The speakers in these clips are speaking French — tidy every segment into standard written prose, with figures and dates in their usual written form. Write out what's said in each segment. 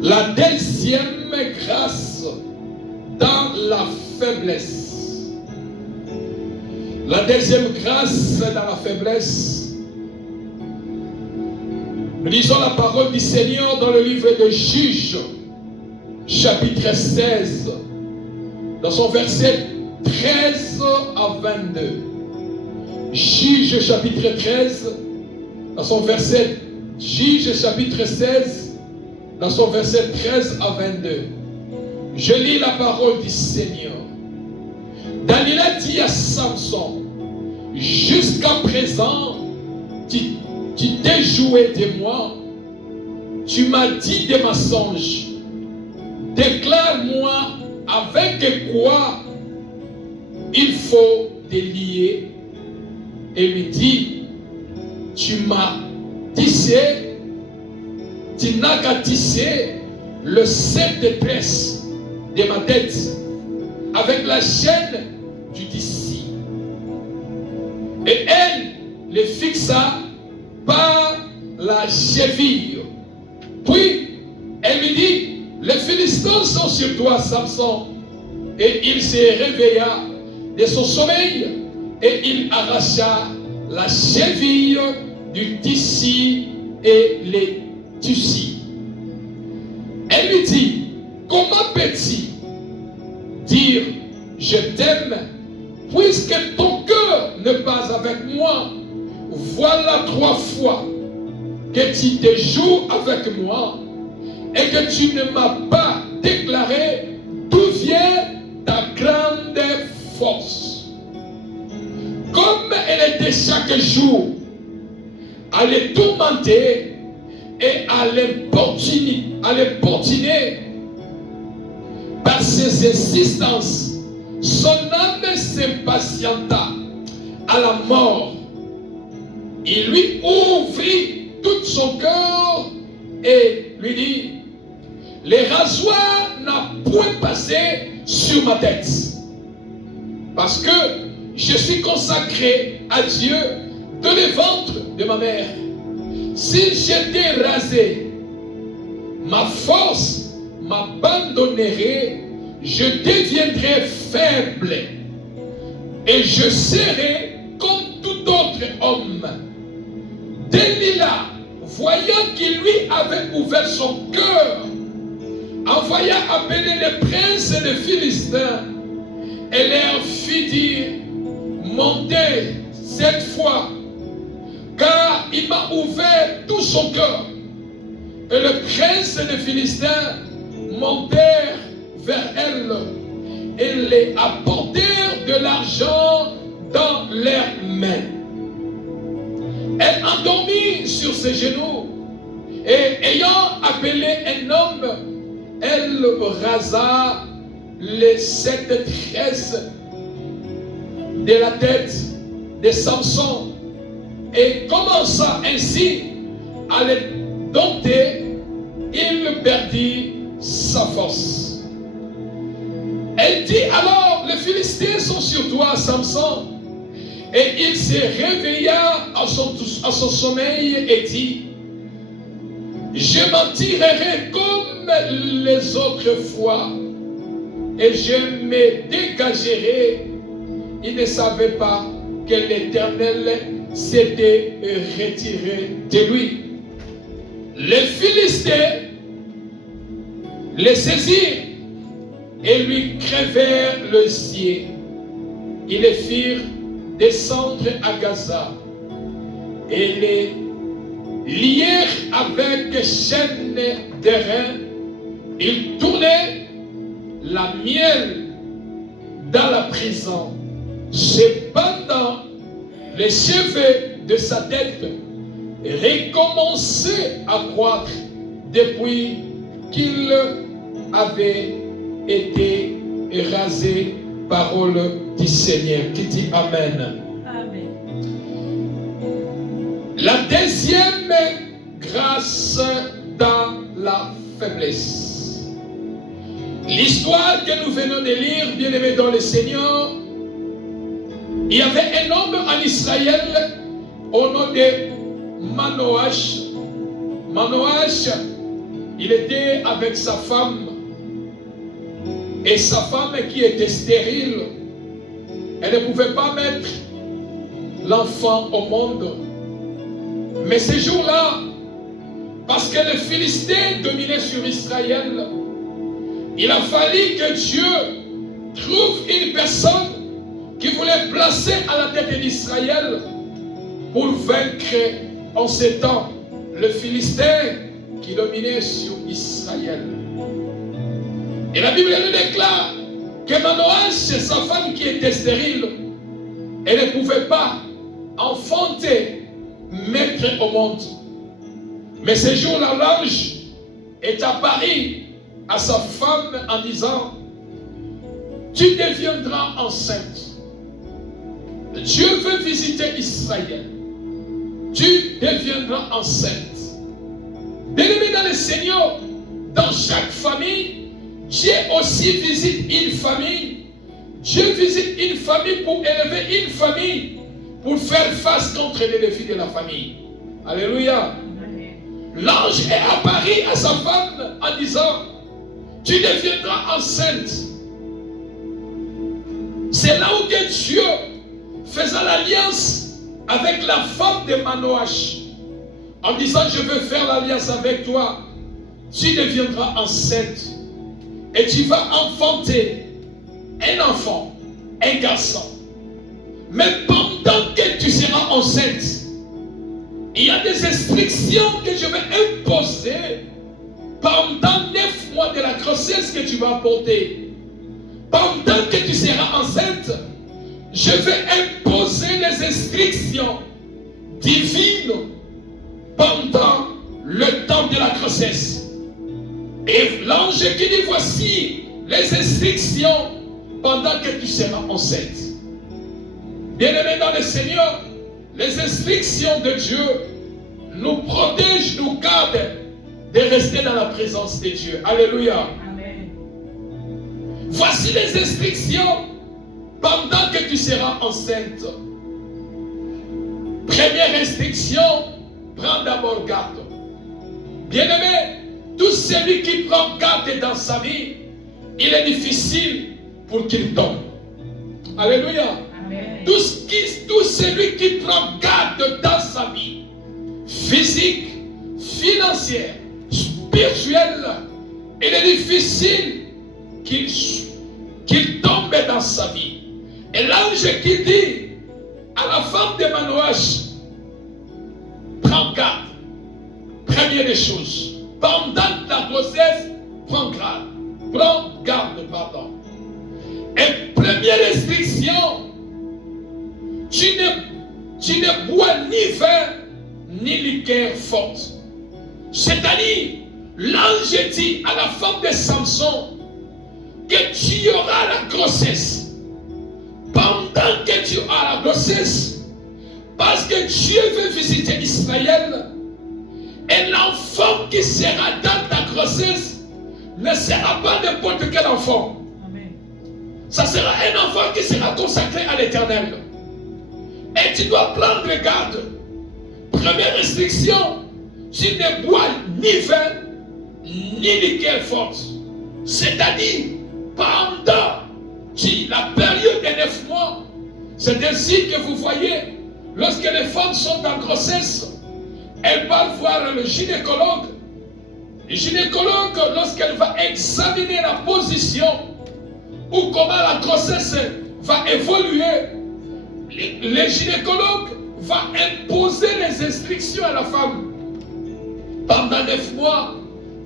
La deuxième grâce dans la faiblesse. La deuxième grâce dans la faiblesse. Nous lisons la parole du Seigneur dans le livre de Juges, chapitre 16, dans son verset 13 à 22. Juges, chapitre 13, dans son verset, Juges, chapitre 16, dans son verset 13 à 22. Je lis la parole du Seigneur. Dalila dit à Samson, jusqu'à présent, tu t'es joué de moi, tu m'as dit des mensonges. Déclare-moi avec quoi il faut te lier. Et lui dit, tu m'as tissé, tu n'as qu'à tisser le set de tresse de ma tête avec la chaîne du tissu. Et elle le fixa par la cheville. Puis elle lui dit, les Philistins sont sur toi, Samson. Et il se réveilla de son sommeil et il arracha la cheville du tissu et les tissus. Elle lui dit, comment peux-tu dire je t'aime puisque ton cœur n'est pas avec moi? Voilà 3 fois que tu te joues avec moi et que tu ne m'as pas déclaré d'où vient ta grande force. Comme elle était chaque jour à les tourmenter et à l'importuner par ses insistances, son âme s'impatienta à la mort. Il lui ouvrit tout son cœur et lui dit, les rasoirs n'ont point passé sur ma tête, parce que je suis consacré à Dieu de le ventre de ma mère. Si j'étais rasé, ma force m'abandonnerait, je deviendrais faible et je serais comme tout autre homme. Delilah, voyant qu'il lui avait ouvert son cœur, envoya appeler les princes des Philistins et leur fit dire, montez cette fois, car il m'a ouvert tout son cœur. Et les princes des Philistins montèrent vers elle et les apportèrent de l'argent dans leurs mains. Elle endormit sur ses genoux et ayant appelé un homme, elle rasa les 7 tresses de la tête de Samson et commença ainsi à les dompter. Il perdit sa force. Elle dit alors, les Philistins sont sur toi, Samson. Et il se réveilla à son sommeil et dit, je m'en tirerai comme les autres fois et je me dégagerai. Il ne savait pas que l'Éternel s'était retiré de lui. Les Philistins les saisirent et lui crevèrent les yeux. Ils les firent descendre à Gaza et les lièrent avec chaînes d'airain. Ils tournaient la miel dans la prison. Cependant, les cheveux de sa tête recommençaient à croître depuis qu'il avait été rasé. Parole du Seigneur qui dit Amen. Amen. La deuxième grâce dans la faiblesse. L'histoire que nous venons de lire, bien aimé dans le Seigneur, il y avait un homme en Israël au nom de Manoach. Manoach, il était avec sa femme. Et sa femme qui était stérile, elle ne pouvait pas mettre l'enfant au monde. Mais ces jours-là, parce que les Philistins dominaient sur Israël, il a fallu que Dieu trouve une personne qui voulait placer à la tête d'Israël pour vaincre en ces temps le Philistin qui dominait sur Israël. Et la Bible nous déclare que Manoach, sa femme qui était stérile, elle ne pouvait pas enfanter, mettre au monde. Mais ce jour-là, l'ange est apparu à sa femme en disant: tu deviendras enceinte. Dieu veut visiter Israël. Tu deviendras enceinte. Bien-aimé dans le Seigneur, dans chaque famille, Dieu aussi visite une famille. Dieu visite une famille pour élever une famille, pour faire face contre les défis de la famille. Alléluia. L'ange est apparu à sa femme en disant: tu deviendras enceinte. C'est là où Dieu faisait l'alliance avec la femme de Manoach, en disant: je veux faire l'alliance avec toi. Tu deviendras enceinte et tu vas enfanter un enfant, un garçon. Mais pendant que tu seras enceinte, il y a des instructions que je vais imposer pendant 9 mois de la grossesse que tu vas porter. Pendant que tu seras enceinte, je vais imposer les instructions divines pendant le temps de la grossesse. Et l'ange qui dit: voici les instructions pendant que tu seras enceinte. Bien-aimés dans le Seigneur, les instructions de Dieu nous protègent, nous gardent de rester dans la présence de Dieu. Alléluia. Amen. Voici les instructions pendant que tu seras enceinte. Première instruction, prends d'abord garde. Bien-aimé, tout celui qui prend garde dans sa vie, il est difficile pour qu'il tombe. Alléluia. Amen. Tout celui qui prend garde dans sa vie, physique, financière, spirituelle, il est difficile qu'il tombe dans sa vie. Et l'ange qui dit à la femme de Manoach: prends garde. Première des choses, pendant la grossesse, prends garde, pardon. Et première restriction, tu ne bois ni vin ni liqueur forte. C'est-à-dire, l'ange dit à la femme de Samson que tu auras la grossesse. Pendant que tu auras la grossesse, parce que Dieu veut visiter Israël, et l'enfant qui sera dans ta grossesse ne sera pas n'importe quel enfant. Amen. Ça sera un enfant qui sera consacré à l'Éternel. Et tu dois prendre garde. Première restriction, tu ne bois ni vin ni liqueur forte. C'est-à-dire, pendant la période de 9 mois, c'est ainsi que vous voyez, lorsque les femmes sont en grossesse, elles partent voir le gynécologue. Le gynécologue, lorsqu'elle va examiner la position ou comment la grossesse va évoluer, le gynécologue va imposer les instructions à la femme. Pendant 9 mois,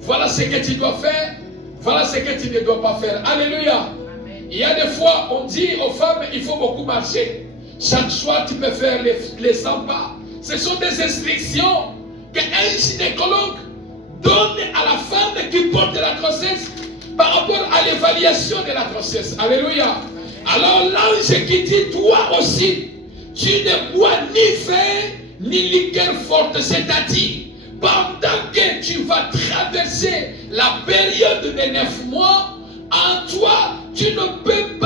voilà ce que tu dois faire, voilà ce que tu ne dois pas faire. Alléluia. Amen. Il y a des fois, on dit aux femmes, il faut beaucoup marcher. Chaque soir, tu peux faire les 100 pas. Ce sont des instructions qu'un gynécologue donne à la femme qui porte la grossesse par rapport à l'évaluation de la grossesse. Alléluia. Alors l'ange qui dit: toi aussi, tu ne bois ni vin ni liqueur forte, c'est-à-dire, pendant que tu vas traverser la période de 9 mois, en toi, tu ne peux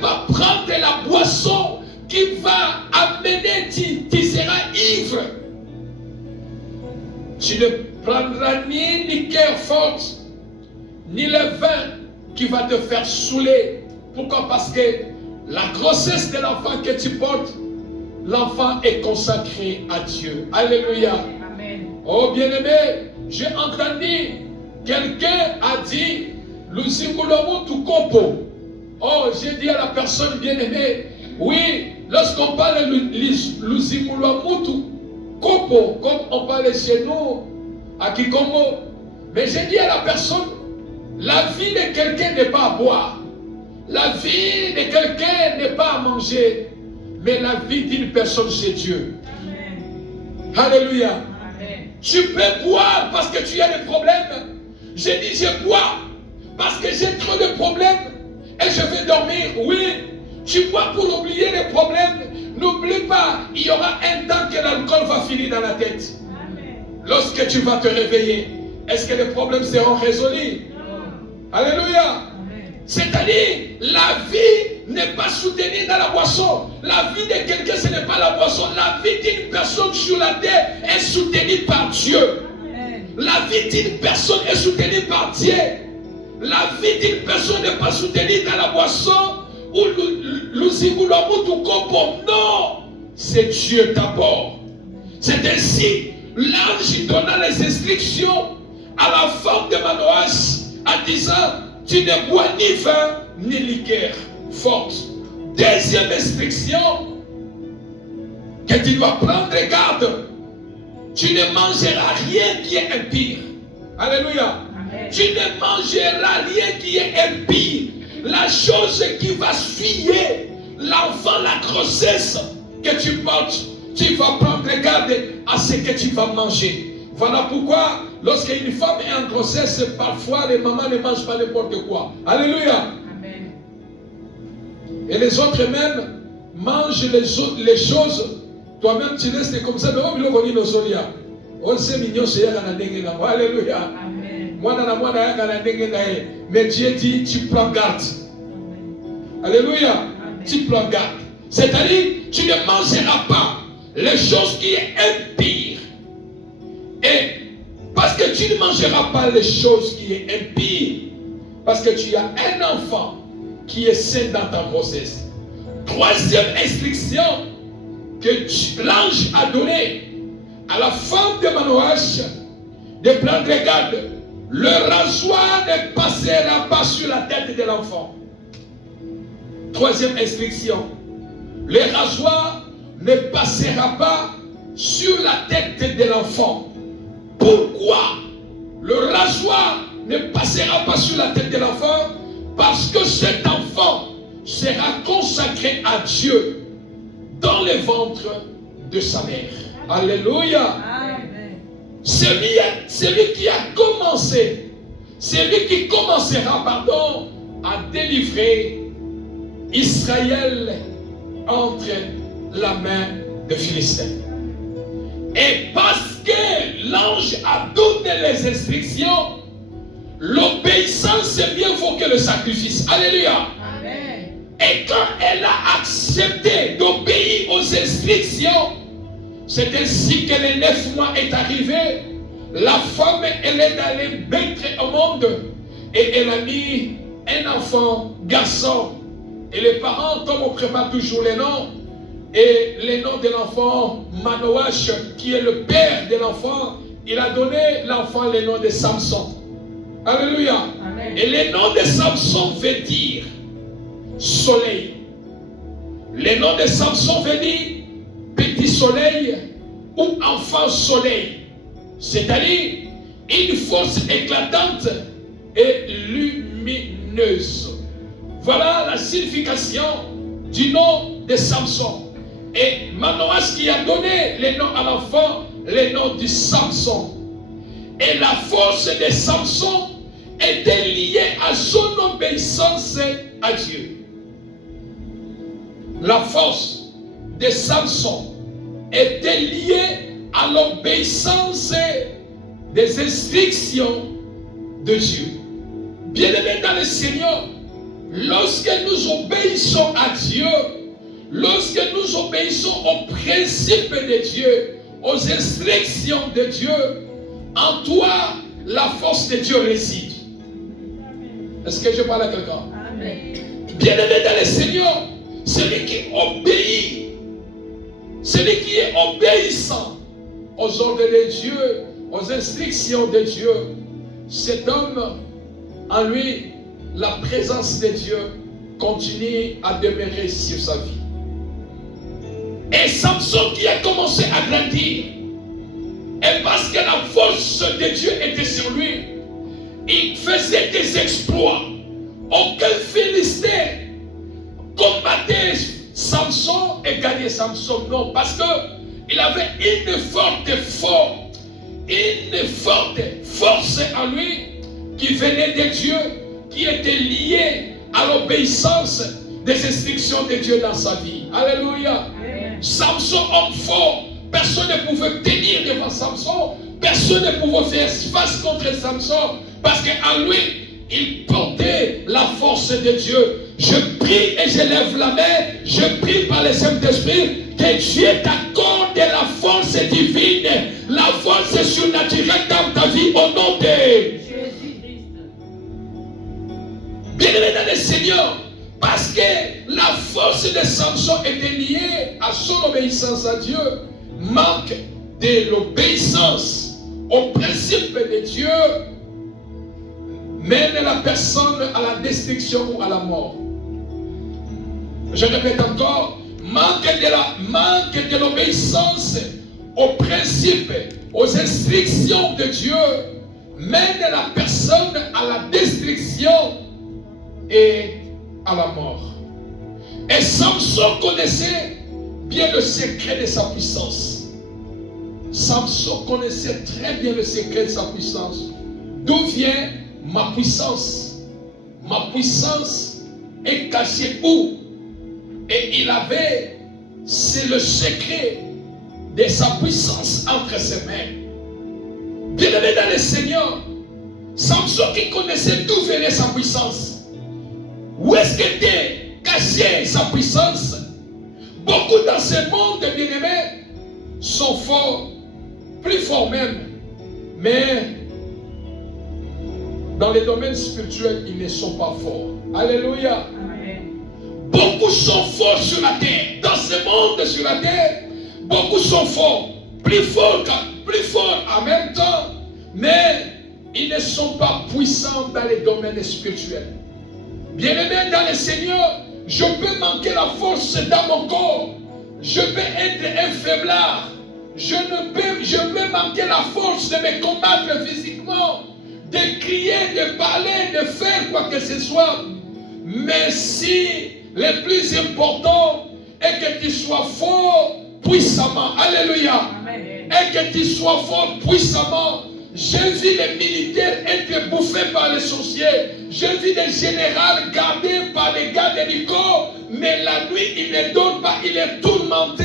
pas prendre la boisson qui va amener, tu seras ivre. Tu ne prendras ni liqueur forte, ni le vin qui va te faire saouler. Pourquoi? Parce que la grossesse de l'enfant que tu portes, l'enfant est consacré à Dieu. Alléluia. Amen. Oh bien-aimé, j'ai entendu quelqu'un a dit Luzimulomu tu kopo. Oh, j'ai dit à la personne bien-aimée, oui, lorsqu'on parle de Luzimulomu tu kopo, comme on parle chez nous à Kikongo, mais j'ai dit à la personne, la vie de quelqu'un n'est pas à boire, la vie de quelqu'un n'est pas à manger, mais la vie d'une personne c'est Dieu. Amen. Alléluia. Amen. Tu peux boire parce que tu as des problèmes. J'ai dit je bois parce que j'ai trop de problèmes et je vais dormir. Oui, tu bois pour oublier les problèmes. N'oublie pas, il y aura un temps que l'alcool va finir dans la tête. Amen. Lorsque tu vas te réveiller, est-ce que les problèmes seront résolus? Non. Alléluia. Amen. C'est-à-dire, la vie n'est pas soutenue dans la boisson. La vie de quelqu'un, ce n'est pas la boisson. La vie d'une personne sur la terre est soutenue par Dieu. Amen. La vie d'une personne est soutenue par Dieu. La vie d'une personne n'est pas soutenue dans la boisson ou non, c'est Dieu d'abord. C'est ainsi, l'ange donna les instructions à la femme de Manoach en disant, tu ne bois ni vin ni liqueur forte. Deuxième instruction, que tu dois prendre garde. Tu ne mangeras rien qui est impur. Alléluia. Amen. Tu ne mangeras rien qui est impur. La chose qui va suivre l'enfant, la grossesse que tu portes, tu vas prendre garde à ce que tu vas manger. Voilà pourquoi, lorsqu'une femme est en grossesse, parfois les mamans ne mangent pas n'importe quoi. Alléluia. Amen. Et les autres même mangent les choses. Toi-même, tu restes comme ça. Mais on sait mignon, c'est alléluia. Amen. Mais Dieu dit, tu prends garde. Amen. Alléluia. Amen. Tu prends garde. C'est-à-dire, tu ne mangeras pas les choses qui sont impures. Et parce que tu ne mangeras pas les choses qui sont impures, parce que tu as un enfant qui est sain dans ta grossesse. Troisième instruction que l'ange a donnée à la femme de Manoach, de prendre garde. Le rasoir ne passera pas sur la tête de l'enfant. Troisième instruction. Le rasoir ne passera pas sur la tête de l'enfant. Pourquoi le rasoir ne passera pas sur la tête de l'enfant? Parce que cet enfant sera consacré à Dieu dans le ventre de sa mère. Alléluia. Amen. Celui qui a commencé, celui qui commencera, à délivrer Israël entre la main de Philistins. Et parce que l'ange a donné les instructions, l'obéissance est bien vaut que le sacrifice. Alléluia. Amen. Et quand elle a accepté d'obéir aux instructions, c'est ainsi que les 9 mois est arrivé. La femme, elle est allée mettre au monde et elle a mis un enfant, garçon. Et les parents, comme on prépare toujours les noms, et le nom de l'enfant, Manoach, qui est le père de l'enfant, il a donné l'enfant le nom de Samson. Alléluia. Amen. Et le nom de Samson veut dire soleil. Le nom de Samson veut dire petit soleil ou enfant soleil. C'est-à-dire une force éclatante et lumineuse. Voilà la signification du nom de Samson. Et Manoach qui a donné le nom à l'enfant, le nom de Samson. Et la force de Samson était liée à son obéissance à Dieu. La force de Samson était liée à l'obéissance des instructions de Dieu. Bien-aimés dans le Seigneur, lorsque nous obéissons à Dieu, lorsque nous obéissons aux principes de Dieu, aux instructions de Dieu, En toi, la force de Dieu réside. Est-ce que je parle à quelqu'un? Amen. Bien-aimé dans le Seigneur, celui qui obéit, celui qui est obéissant aux ordres de Dieu, aux instructions de Dieu, cet homme, en lui, la présence de Dieu continue à demeurer sur sa vie. Et Samson qui a commencé à grandir, et parce que la force de Dieu était sur lui, il faisait des exploits. Aucun Philistin combattait Samson et gagnait Samson. Non, parce qu'il avait une forte force en lui qui venait de Dieu, qui était liée à l'obéissance des instructions de Dieu dans sa vie. Alléluia. Amen. Samson, homme fort, personne ne pouvait tenir devant Samson, personne ne pouvait faire face contre Samson, parce qu'en lui, il portait la force de Dieu. Je prie et je lève la main, je prie par le Saint-Esprit que Dieu t'accorde la force divine, la force surnaturelle dans ta vie au nom de Jésus-Christ. Bien-aimé dans le Seigneur, parce que la force de Samson était liée à son obéissance à Dieu. Manque de l'obéissance au principe de Dieu mène la personne à la destruction ou à la mort. Je répète encore, manque de l'obéissance aux principes, aux instructions de Dieu mène la personne à la destruction et à la mort. Et Samson connaissait bien le secret de sa puissance. Samson connaissait très bien le secret de sa puissance. D'où vient ma puissance? Ma puissance est cachée où? Et il avait, c'est le secret de sa puissance entre ses mains. Bien-aimé dans le Seigneur, Samson qui connaissait d'où venait sa puissance. Où est-ce qu'était cachée sa puissance? Beaucoup dans ce monde, bien-aimés, sont forts, plus forts même. Mais dans les domaines spirituels, ils ne sont pas forts. Alléluia. Amen. Beaucoup sont forts sur la terre. Dans ce monde sur la terre, beaucoup sont forts. Plus forts en même temps. Mais ils ne sont pas puissants dans les domaines spirituels. Bien-aimé dans le Seigneur, je peux manquer la force dans mon corps. Je peux être un faiblard. Je peux manquer la force de me combattre physiquement, de crier, de parler, de faire quoi que ce soit. Mais si le plus important est que tu sois fort puissamment. Alléluia. Amen. Et que tu sois fort puissamment. J'ai vu les militaires être bouffés par les sorciers. J'ai vu des généraux gardés par les gars d'hélico. Mais la nuit, il ne dort pas. Il est tourmenté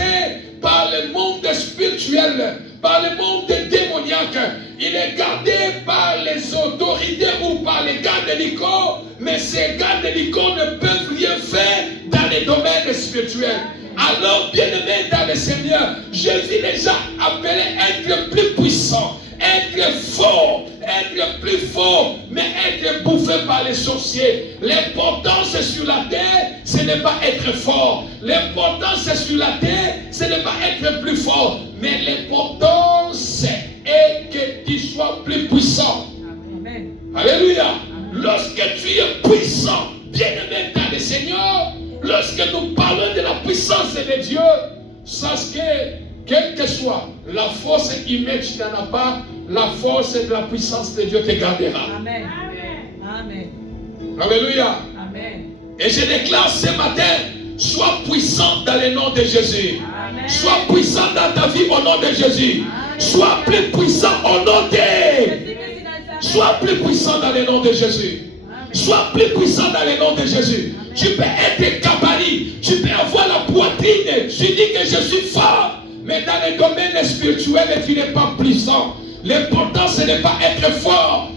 par le monde spirituel, par le monde démoniaque. Il est gardé par les autorités ou par les gars d'hélico. Mais ces gars d'hélico ne peuvent rien faire dans les domaines spirituels. Alors, bien-aimé dans le Seigneur, je vis les gens appelés être plus puissants, être fort, être plus fort, mais être bouffé par les sorciers. L'importance sur la terre, ce n'est pas être fort. L'importance sur la terre, ce n'est pas être plus fort. Mais l'importance est que tu sois plus puissant. Amen. Alléluia. Lorsque tu es puissant, bien-aimé dans le Seigneur, lorsque nous parlons de la puissance de Dieu, sache que quelle que soit la force humaine, tu n'en as pas, la force de la puissance de Dieu te gardera. Amen. Amen. Alléluia. Amen. Et je déclare ce matin, sois puissant dans le nom de Jésus. Amen. Sois puissant dans ta vie au nom de Jésus. Amen. Sois plus puissant au nom de... Sois plus puissant dans le nom de Jésus. Sois plus puissant dans le nom de Jésus. Tu peux être gabarit, tu peux avoir la poitrine. Tu dis que je suis fort. Mais dans le domaine spirituel, tu n'es pas puissant. L'important, ce n'est pas être fort.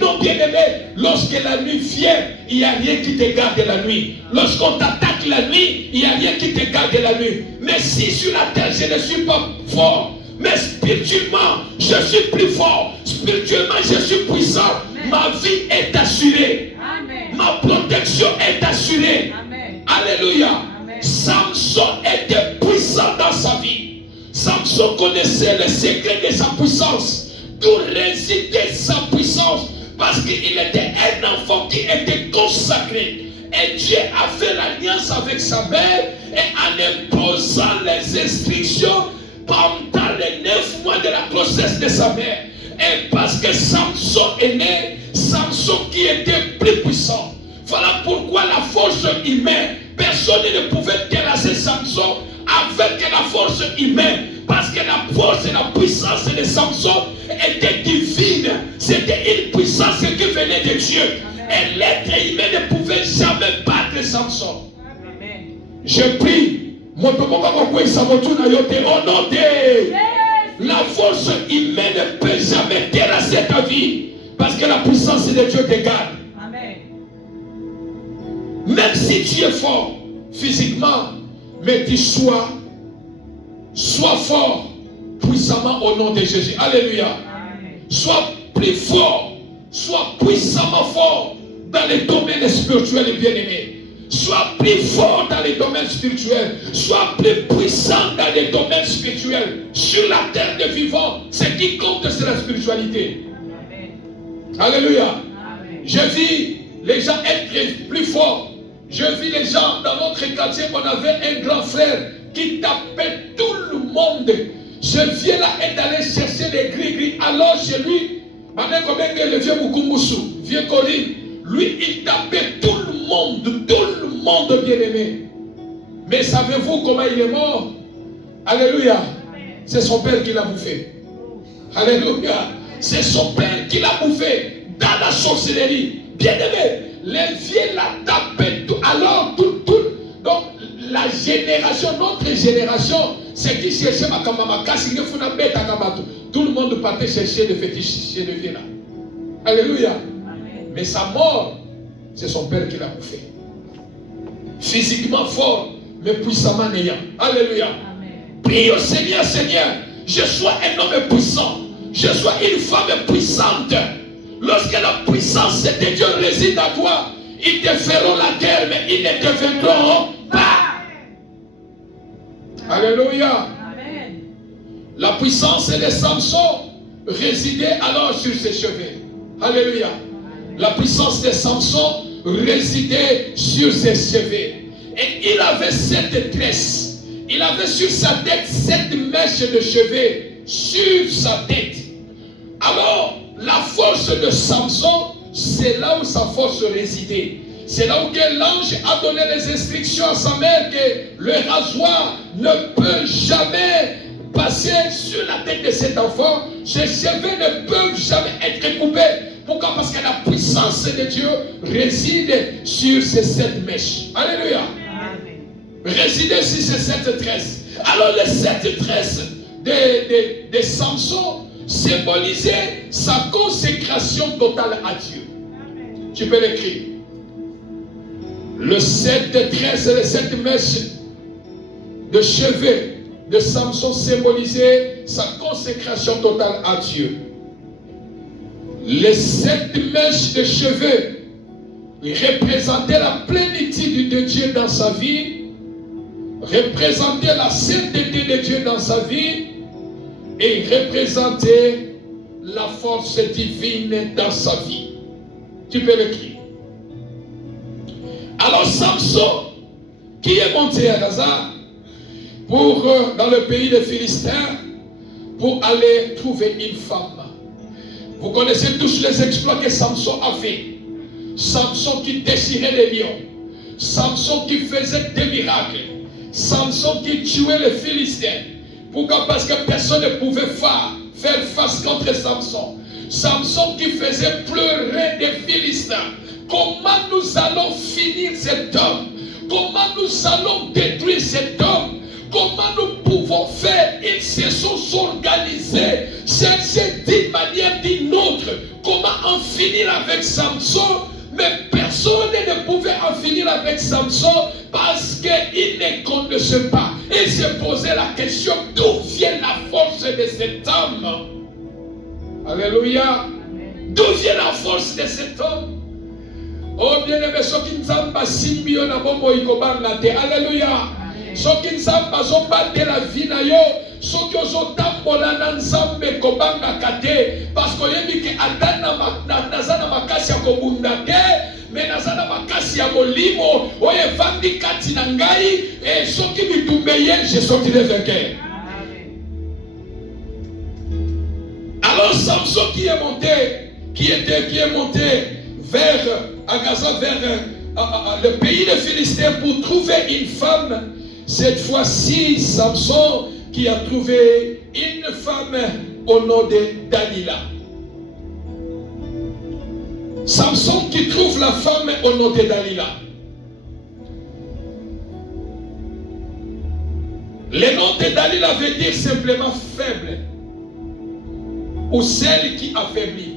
Non, bien-aimé, lorsque la nuit vient, il n'y a rien qui te garde la nuit. Lorsqu'on t'attaque la nuit, il n'y a rien qui te garde la nuit. Mais si sur la terre, je ne suis pas fort, Mais spirituellement, je suis plus fort. Spirituellement, je suis puissant. Amen. Ma vie est assurée. Amen. Ma protection est assurée. Amen. Alléluia. Amen. Samson était puissant dans sa vie. Samson connaissait le secret de sa puissance. D'où résidait sa puissance. Parce qu'il était un enfant qui était consacré. Et Dieu a fait l'alliance avec sa mère. Et en imposant les instructions pendant les 9 mois de la grossesse de sa mère. Et parce que Samson est né, Samson qui était plus puissant. Voilà pourquoi la force humaine, personne ne pouvait terrasser Samson avec la force humaine. Parce que la force et la puissance de Samson étaient divines. C'était une puissance qui venait de Dieu. Et l'être humain ne pouvait jamais battre Samson. Amen. Je prie. Au nom de la force humaine ne peut jamais terrasser ta vie. Parce que la puissance de Dieu te garde. Amen. Même si tu es fort physiquement, mais tu sois fort puissamment au nom de Jésus. Alléluia. Amen. Sois plus fort, sois puissamment fort dans les domaines spirituels, bien-aimés. Sois plus fort dans les domaines spirituels. Sois plus puissant dans les domaines spirituels. Sur la terre des vivants, ce qui compte, c'est la spiritualité. Amen. Alléluia. Amen. Je vis les gens être plus forts. Je vis les gens dans notre quartier. On avait un grand frère qui tapait tout le monde. Ce vieux-là est allé chercher des gris-gris. Alors chez lui, le vieux Mukumbusu, vieux Corinne, lui il tapait tout le monde bien-aimé. Mais savez-vous comment il est mort? Alléluia. C'est son père qui l'a bouffé. Alléluia. C'est son père qui l'a bouffé dans la sorcellerie. Bien-aimé, les vieux l'a tapé tout. Alors donc la génération, notre génération, c'est qui cherchait ma kamama kasi ngefuna beta kamatu. Tout le monde partait chercher le fétiche chez le vieux là. Alléluia. Amen. Mais sa mort, c'est son père qui l'a bouffé. Physiquement fort, mais puissamment n'ayant. Alléluia. Amen. Prie au Seigneur, Seigneur, je sois un homme puissant. Je sois une femme puissante. Lorsque la puissance de Dieu réside en toi, ils te feront la guerre, mais ils ne te vaincront pas. Alléluia. Amen. La puissance de Samson résidait alors sur ses cheveux. Alléluia. La puissance de Samson résidait sur ses cheveux. Et il avait 7 tresses. Il avait sur sa tête 7 mèches de cheveux sur sa tête. Alors, la force de Samson, c'est là où sa force résidait. C'est là où l'ange a donné les instructions à sa mère que le rasoir ne peut jamais passer sur la tête de cet enfant. Ses cheveux ne peuvent jamais être coupés. Pourquoi? Parce que la puissance de Dieu réside sur ces 7 mèches. Alléluia. Amen. Résidait sur ces 7 tresses. Alors les 7 tresses de Samson symbolisaient sa consécration totale à Dieu. Amen. Tu peux l'écrire. Le 7 tresses et les 7 mèches de cheveux de Samson symbolisaient sa consécration totale à Dieu. Les 7 mèches de cheveux représentaient la plénitude de Dieu dans sa vie, représentaient la sainteté de Dieu dans sa vie et représentaient la force divine dans sa vie. Tu peux l'écrire. Alors Samson, qui est monté à Gaza dans le pays des Philistins pour aller trouver une femme. Vous connaissez tous les exploits que Samson a fait. Samson qui déchirait les lions. Samson qui faisait des miracles. Samson qui tuait les Philistins. Pourquoi? Parce que personne ne pouvait faire face contre Samson. Samson qui faisait pleurer des Philistins. Comment nous allons finir cet homme? Comment nous allons détruire cet homme? Comment nous pouvons faire? Ils se sont organisés, chercher d'une manière d'une autre comment en finir avec Samson, mais personne personne ne pouvait en finir avec Samson parce qu'il ne connaissait pas. Il se posait la question, d'où vient la force de cet homme? Alléluia. D'où vient la force de cet homme? Oh bien-aimé, soki nzamba simbi yo na bombo ikobanga te. Alléluia. Soki nzamba zobate la vie na yo, soki ozotambola na nzambe kobanga kate, parce que yebi ke atana nazana makasi ya kobunda te, mais nazana makasi ya molimo oyo evandi kati na ngai, et soki bitumbe ye, je sorti de vainqueur. Alors Samson qui est monté vers Gaza, vers le pays de Philistins pour trouver une femme. Cette fois-ci, Samson qui a trouvé une femme au nom de Dalila. Samson qui trouve la femme au nom de Dalila. Le nom de Dalila veut dire simplement faible, ou celle qui affaiblit.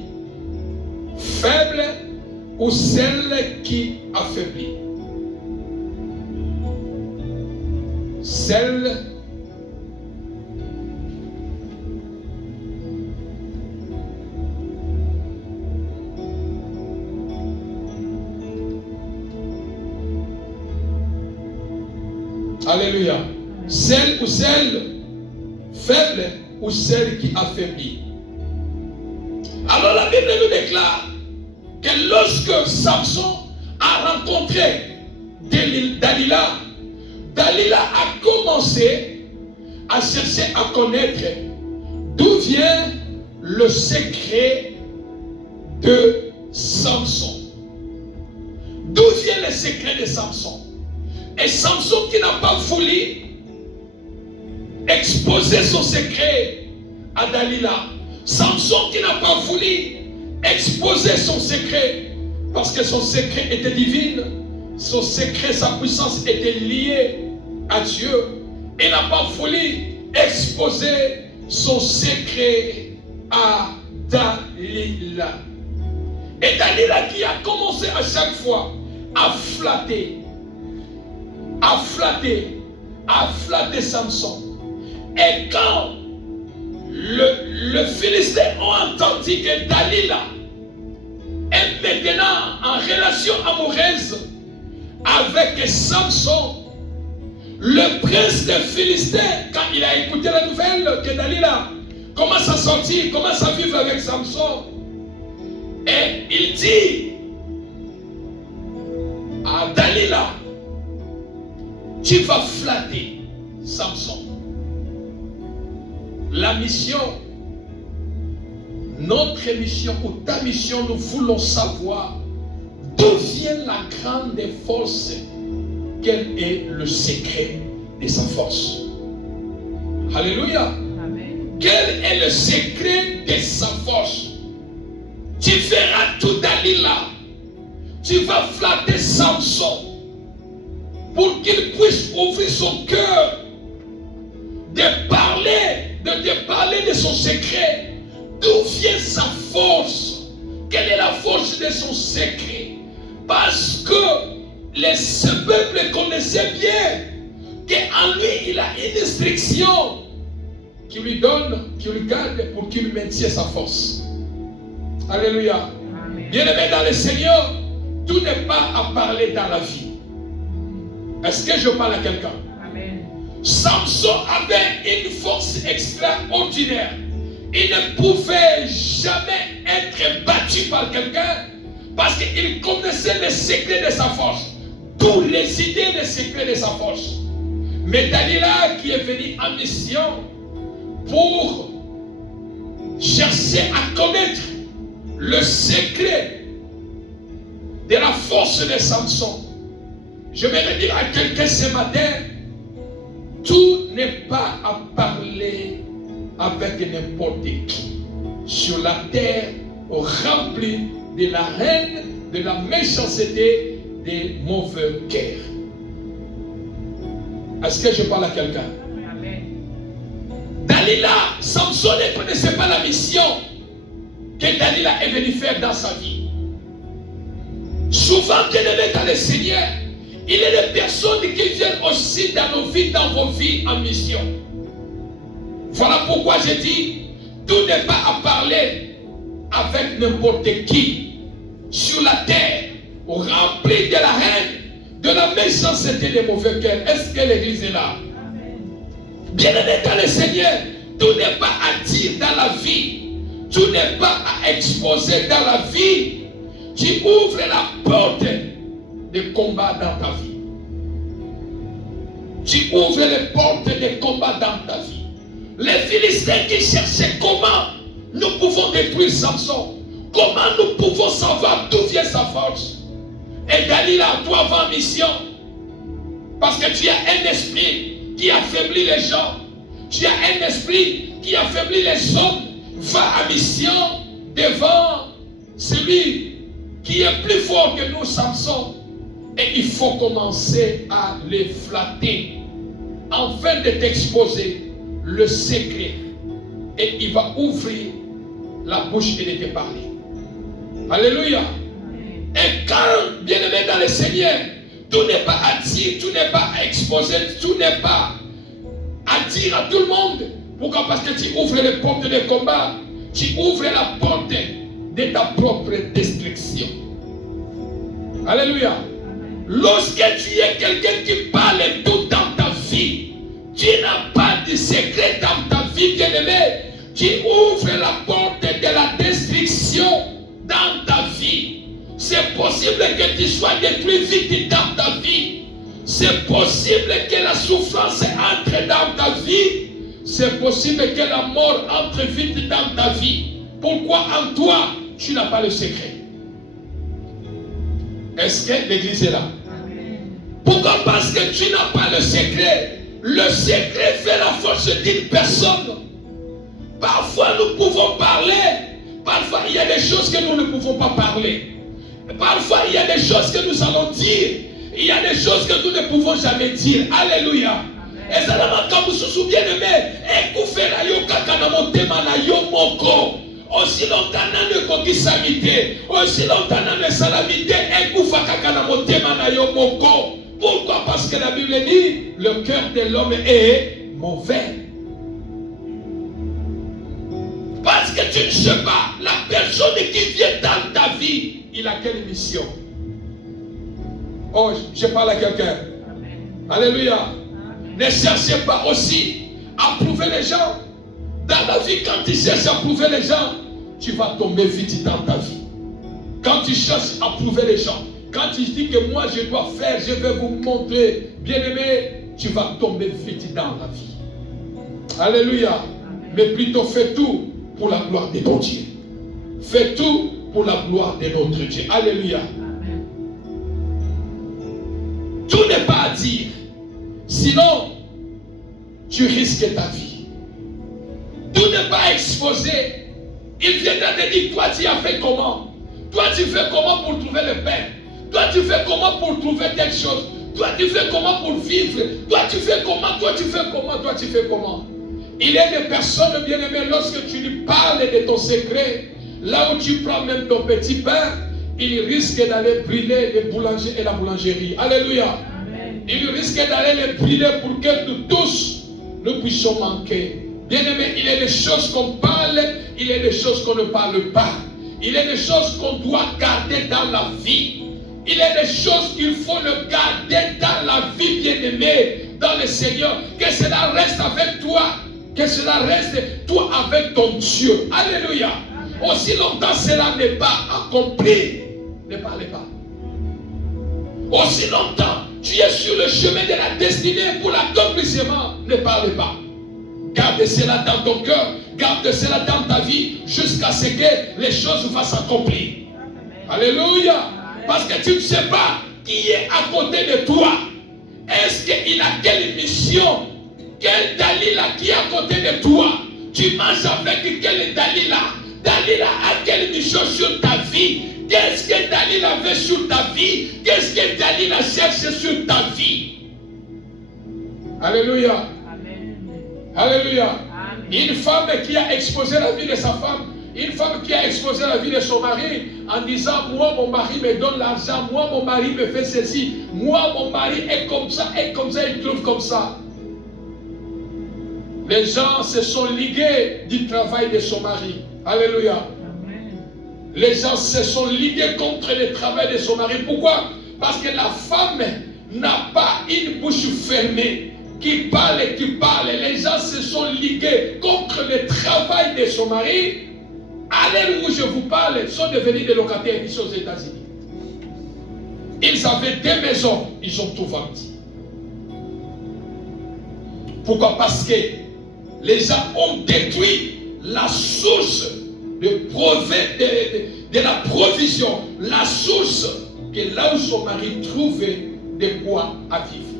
Faible ou celle qui affaiblit. Celle Alléluia. Celle ou celle faible ou celle qui affaiblit. Alors la Bible nous déclare que lorsque Samson a rencontré Dalila, Dalila a commencé à chercher à connaître d'où vient le secret de Samson. D'où vient le secret de Samson? Et Samson qui n'a pas voulu exposer son secret à Dalila. Samson qui n'a pas voulu exposer son secret parce que son secret était divin, son secret, sa puissance était liée à Dieu. Il n'a pas voulu exposer son secret à Dalila. Et Dalila qui a commencé à chaque fois à flatter Samson. Et quand le Philistin ont entendu que Dalila est maintenant en relation amoureuse avec Samson, le prince des Philistins, quand il a écouté la nouvelle que Dalila commence à sortir, commence à vivre avec Samson, et il dit à Dalila, tu vas flatter Samson. La mission, notre mission ou ta mission, nous voulons savoir d'où vient la grande force, quel est le secret de sa force. Alléluia. Amen. Quel est le secret de sa force? Tu feras tout Dalila. Tu vas flatter Samson pour qu'il puisse ouvrir son cœur de parler de son secret. D'où vient sa force? Quelle est la force de son secret? Parce que ce peuple connaissait bien qu'en lui il a une instruction qui lui donne, qui lui garde pour qu'il maintienne sa force. Alléluia. Bien-aimé dans le Seigneur, tout n'est pas à parler dans la vie. Est-ce que je parle à quelqu'un? Samson avait une force extraordinaire. Il ne pouvait jamais être battu par quelqu'un parce qu'il connaissait le secret de sa force. D'où résidait le secret de sa force. Mais Dalila qui est venu en mission pour chercher à connaître le secret de la force de Samson. Je vais le dire à quelqu'un ce matin, tout n'est pas à parler avec n'importe qui. Sur la terre remplie de la haine, de la méchanceté, des mauvais cœurs. Est-ce que je parle à quelqu'un? Dalila, Samson ne connaissait pas la mission que Dalila est venue faire dans sa vie. Souvent, bien-aimés dans le Seigneur, il y a des personnes qui viennent aussi dans nos vies, dans vos vies en mission. Voilà pourquoi je dis, tout n'est pas à parler avec n'importe qui sur la terre, rempli de la haine, de la méchanceté des mauvais cœurs. Est-ce que l'église est là? Bien-aimés dans le Seigneur, tout n'est pas à dire dans la vie, tout n'est pas à exposer dans la vie. Tu ouvres la porte de combat dans ta vie. Tu ouvres les portes de combat dans ta vie. Les Philistins qui cherchaient comment nous pouvons détruire Samson, comment nous pouvons savoir d'où vient sa force. Et Dalila, toi va en mission, parce que tu as un esprit qui affaiblit les gens, tu as un esprit qui affaiblit les hommes. Va en mission devant celui qui est plus fort que nous, Samson. Et il faut commencer à les flatter afin de t'exposer le secret. Et il va ouvrir la bouche et de te parler. Alléluia. Et quand, bien-aimé dans le Seigneur, tout n'est pas à dire, tout n'est pas à exposer, tout n'est pas à dire à tout le monde. Pourquoi? Parce que tu ouvres les portes de combat, tu ouvres la porte de ta propre destruction. Alléluia. Lorsque tu es quelqu'un qui parle tout dans ta vie, tu n'as pas de secret dans ta vie, bien-aimé. Tu ouvres la porte de la destruction dans ta vie. C'est possible que tu sois détruit vite dans ta vie. C'est possible que la souffrance entre dans ta vie. C'est possible que la mort entre vite dans ta vie. Pourquoi en toi, tu n'as pas le secret? Est-ce que l'église est là? Pourquoi? Parce que tu n'as pas le secret. Le secret fait la force d'une personne. Parfois nous pouvons parler. Parfois il y a des choses que nous ne pouvons pas parler. Parfois il y a des choses que nous allons dire. Il y a des choses que nous ne pouvons jamais dire. Alléluia. Et ça n'a pas vous bien-aimé. Écoufera yo kakana motema na yo moko. Aussi longtemps na ne kokisamite. Aussi longtemps na ne salamite. Écoufa kakana motema na yo moko. Pourquoi? Parce que la Bible dit le cœur de l'homme est mauvais. Parce que tu ne sais pas, la personne qui vient dans ta vie, il a quelle mission? Oh, je parle à quelqu'un. Alléluia. Ne cherchez pas aussi à prouver les gens. Dans la vie, quand tu cherches à prouver les gens, tu vas tomber vite dans ta vie. Quand tu cherches à prouver les gens, quand tu dis que moi je dois faire, je vais vous montrer, bien-aimé, tu vas tomber vite dans la vie. Alléluia. Mais plutôt fais tout pour la gloire de ton Dieu. Fais tout pour la gloire de notre Dieu. Alléluia. Tout n'est pas à dire. Sinon, tu risques ta vie. Tout n'est pas exposé. Il viendra te dire, toi tu as fait comment? Toi tu fais comment pour trouver le pain? Toi tu fais comment pour trouver quelque chose? Toi tu fais comment pour vivre? Toi tu fais comment? Toi tu fais comment? Toi tu fais comment? Il y a des personnes bien-aimées, lorsque tu lui parles de ton secret, là où tu prends même ton petit pain, il risque d'aller brûler les boulangers et la boulangerie. Alléluia. Amen. Il risque d'aller les brûler pour que nous tous, nous puissions manquer. Bien-aimés, il y a des choses qu'on parle, il y a des choses qu'on ne parle pas. Il y a des choses qu'on doit garder dans la vie. Il y a des choses qu'il faut le garder dans la vie, bien-aimé, dans le Seigneur. Que cela reste avec toi. Que cela reste toi avec ton Dieu. Alléluia. Aussi longtemps cela n'est pas accompli, ne parlez pas. Aussi longtemps tu es sur le chemin de la destinée pour l'accomplissement, ne parlez pas. Garde cela dans ton cœur, garde cela dans ta vie jusqu'à ce que les choses vont s'accomplir. Alléluia. Parce que tu ne sais pas qui est à côté de toi. Est-ce qu'il a quelle mission? Quel Dalila qui est à côté de toi? Tu manges avec quel Dalila? Dalila a quelle mission sur ta vie? Qu'est-ce que Dalila veut sur ta vie? Qu'est-ce que Dalila cherche sur ta vie? Alléluia. Amen. Alléluia. Amen. Une femme qui a exposé la vie de sa femme, une femme qui a exposé la vie de son mari en disant, moi mon mari me donne l'argent, moi mon mari me fait ceci, moi mon mari est comme ça, il trouve comme ça. Les gens se sont ligués du travail de son mari. Alléluia. Les gens se sont ligués contre le travail de son mari. Pourquoi? Parce que la femme n'a pas une bouche fermée qui parle et qui parle. Les gens se sont ligués contre le travail de son mari. À l'heure où je vous parle, ils sont devenus des locataires ici aux États-Unis. Ils avaient des maisons, ils ont tout vendu. Pourquoi? Parce que les gens ont détruit la source de la provision, la source que là où son mari trouvait de quoi à vivre,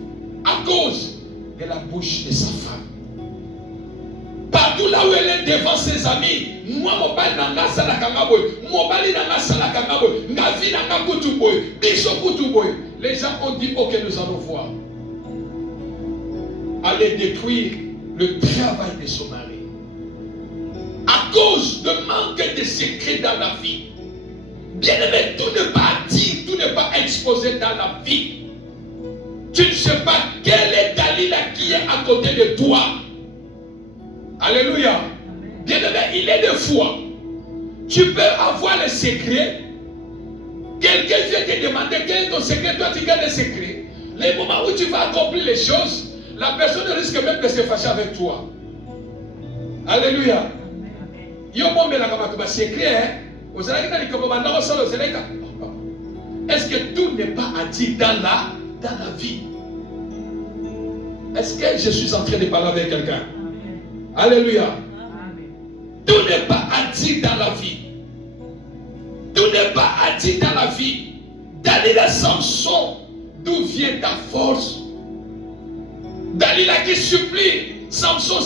à cause de la bouche de sa femme. Partout là où elle est devant ses amis, moi mobali nanga salaka ngaboy, mobali nanga salaka ngaboy, ngavi nanga kutuboy, biso kutuboy. Les gens ont dit ok, nous allons voir. Aller détruire le travail de son mari. À cause de manque de secrets dans la vie. Bien aimé, tout n'est pas dit, tout n'est pas exposé dans la vie. Tu ne sais pas quel est Dalila qui est à côté de toi. Alléluia. Bien aimé, il est de foi. Tu peux avoir le secret. Quelqu'un vient te demander quel est ton secret, toi tu gardes le secret. Les moments où tu vas accomplir les choses, la personne risque même de se fâcher avec toi. Alléluia. Est-ce que tout n'est pas à dire dans la vie? Est-ce que je suis en train de parler avec quelqu'un? Alléluia. Tout n'est pas à dire dans la vie. Tout n'est pas à dire dans la vie. Dalila Samson, d'où vient ta force? Dalila qui supplie Samson,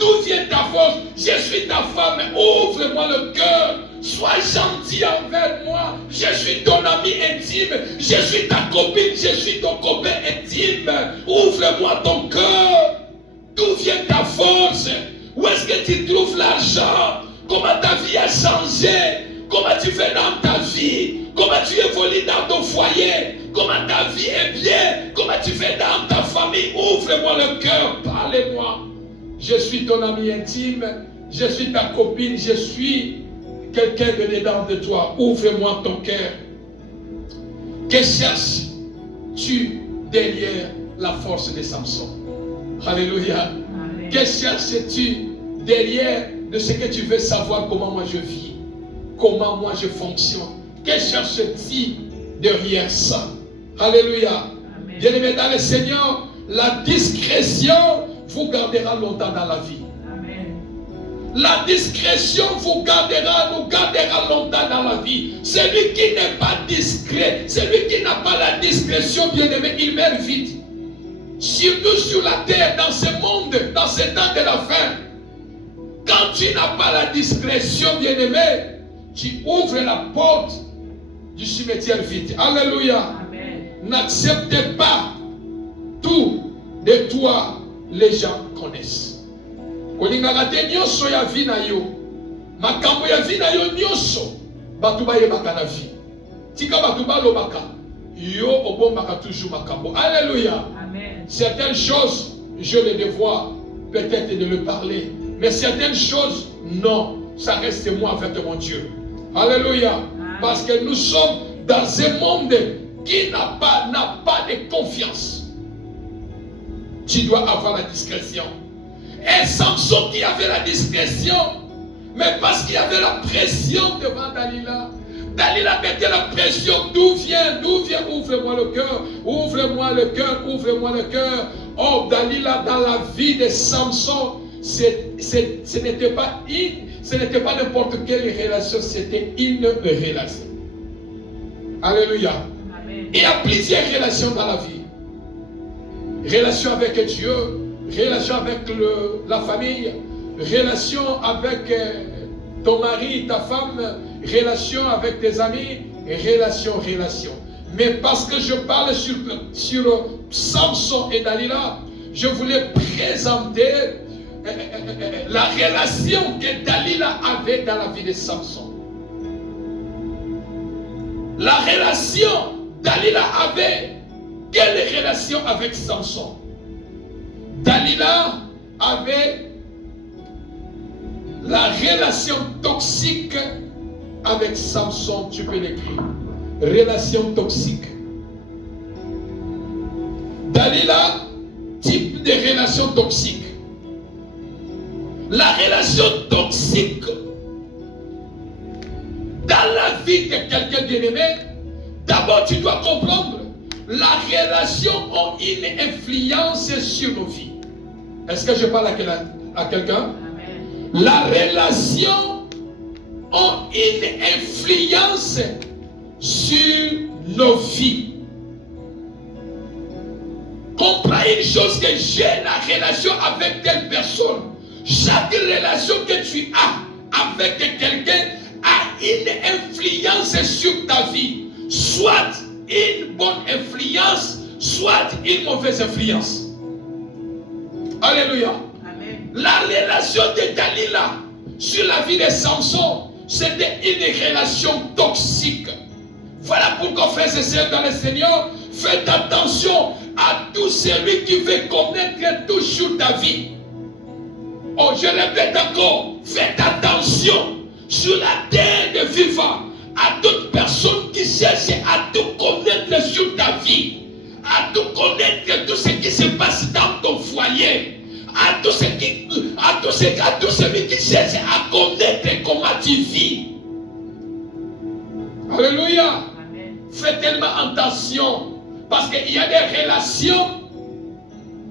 d'où vient ta force? Je suis ta femme, ouvre-moi le cœur. Sois gentil envers moi. Je suis ton ami intime. Je suis ta copine, je suis ton copain intime. Ouvre-moi ton cœur. D'où vient ta force? Où est-ce que tu trouves l'argent? Comment ta vie a changé? Comment tu fais dans ta vie? Comment tu évolues dans ton foyer? Comment ta vie est bien? Comment tu fais dans ta famille? Ouvre-moi le cœur, parlez-moi. Je suis ton ami intime, je suis ta copine, je suis quelqu'un de dedans de toi. Ouvre-moi ton cœur. Que cherches-tu derrière la force de Samson? Alléluia. Amen. Que cherches-tu derrière de ce que tu veux savoir comment moi je vis? Comment moi je fonctionne? Que cherches-tu derrière ça? Alléluia. Bien-aimés dans le Seigneur, la discrétion vous gardera longtemps dans la vie. Amen. La discrétion vous gardera, nous gardera longtemps dans la vie. Celui qui n'est pas discret, celui qui n'a pas la discrétion, bien-aimé, il meurt vite. Surtout sur la terre, dans ce monde, dans ce temps de la fin. Quand tu n'as pas la discrétion, bien-aimé, tu ouvres la porte du cimetière vide. Alléluia. N'acceptez pas tout de toi, les gens connaissent. Kolingagate nyoso ya vie na yo. Makambo ya vie na yo nyoso. Batu ba yebaka na vie. Tika batu ba lobaka. Yo obombaka toujours makambo. Alléluia. Amen. Certaines choses, je le devoir peut-être de le parler. Mais certaines choses, non. Ça reste moi avec mon Dieu. Alléluia. Amen. Parce que nous sommes dans un monde qui n'a pas de confiance. Tu dois avoir la discrétion. Et Samson qui avait la discrétion, mais parce qu'il y avait la pression devant Dalila. Dalila mettait la pression. D'où vient, ouvre-moi le cœur, ouvre-moi le cœur, ouvre-moi le cœur. Oh, Dalila, dans la vie de Samson, ce n'était pas n'importe quelle relation, c'était une relation. Alléluia. Amen. Il y a plusieurs relations dans la vie. Relation avec Dieu, relation avec la famille, relation avec ton mari, ta femme, relation avec tes amis, relation. Mais parce que je parle sur Samson et Dalila, je voulais présenter la relation que Dalila avait dans la vie de Samson. La relation Dalila avait, quelle relation avec Samson? Dalila avait la relation toxique avec Samson, tu peux l'écrire. Relation toxique. Dalila, type de relation toxique. La relation toxique dans la vie de quelqu'un bien-aimé, d'abord tu dois comprendre, la relation a une influence sur nos vies. Est-ce que je parle à quelqu'un? La relation a une influence sur nos vies. Comprends une chose, que j'ai la relation avec telle personne. Chaque relation que tu as avec quelqu'un a une influence sur ta vie. Soit une bonne influence, soit une mauvaise influence. Alléluia. Amen. La relation de Dalila sur la vie de Samson, c'était une relation toxique. Voilà pourquoi, frères et sœurs dans le Seigneur, faites attention à tout celui qui veut connaître tout sur ta vie. Oh, je répète encore, faites attention sur la terre de vivant à toute personne qui cherche à tout connaître sur ta vie, à tout connaître tout ce qui se passe dans ton foyer, à tout celui qui cherche à connaître comment tu vis. Alléluia. Faites tellement attention, parce qu'il y a des relations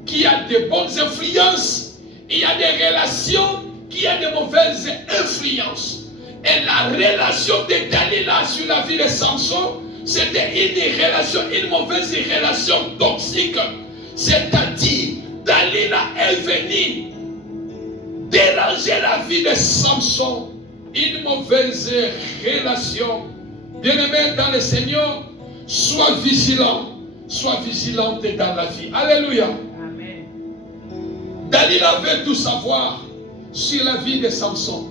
qui ont de bonnes influences, il y a des relations qui ont de mauvaises influences. Et la relation de Dalila sur la vie de Samson, c'était une mauvaise relation toxique. C'est-à-dire, Dalila est venue déranger la vie de Samson. Une mauvaise relation. Bien-aimé dans le Seigneur, sois vigilant. Sois vigilante dans la vie. Alléluia. Amen. Dalila veut tout savoir sur la vie de Samson.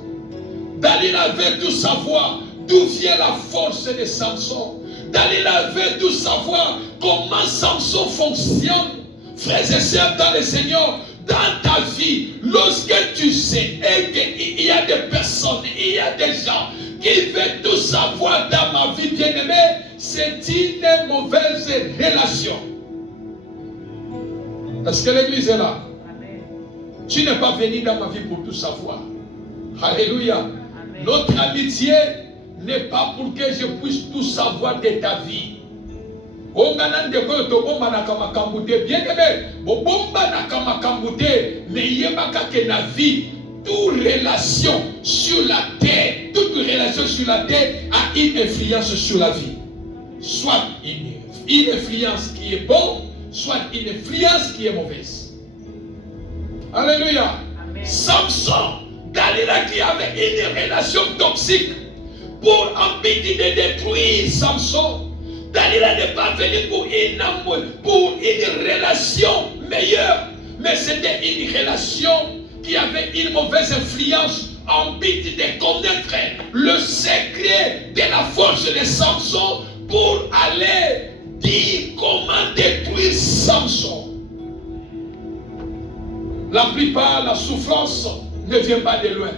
Dalila veut tout savoir d'où vient la force de Samson. Dalila veut tout savoir comment Samson fonctionne. Frères et sœurs dans le Seigneur, dans ta vie, lorsque tu sais qu'il y a des personnes, il y a des gens qui veulent tout savoir dans ma vie bien-aimée, c'est une mauvaise relation. Est-ce que l'église est là? Amen. Tu n'es pas venu dans ma vie pour tout savoir. Alléluia. Amen. Notre amitié n'est pas pour que je puisse tout savoir de ta vie. Bien aimé, mais il y a vie. Toute relation sur la terre, a une influence sur la vie. Soit une influence qui est bonne, soit une influence qui est mauvaise. Alléluia. Amen. Samson, Dalila qui avait une relation toxique pour en but de détruire Samson. Dalila n'est pas venue pour une relation meilleure, mais c'était une relation qui avait une mauvaise influence en but de connaître le secret de la force de Samson pour aller dire comment détruire Samson. La plupart, la souffrance ne vient pas de loin.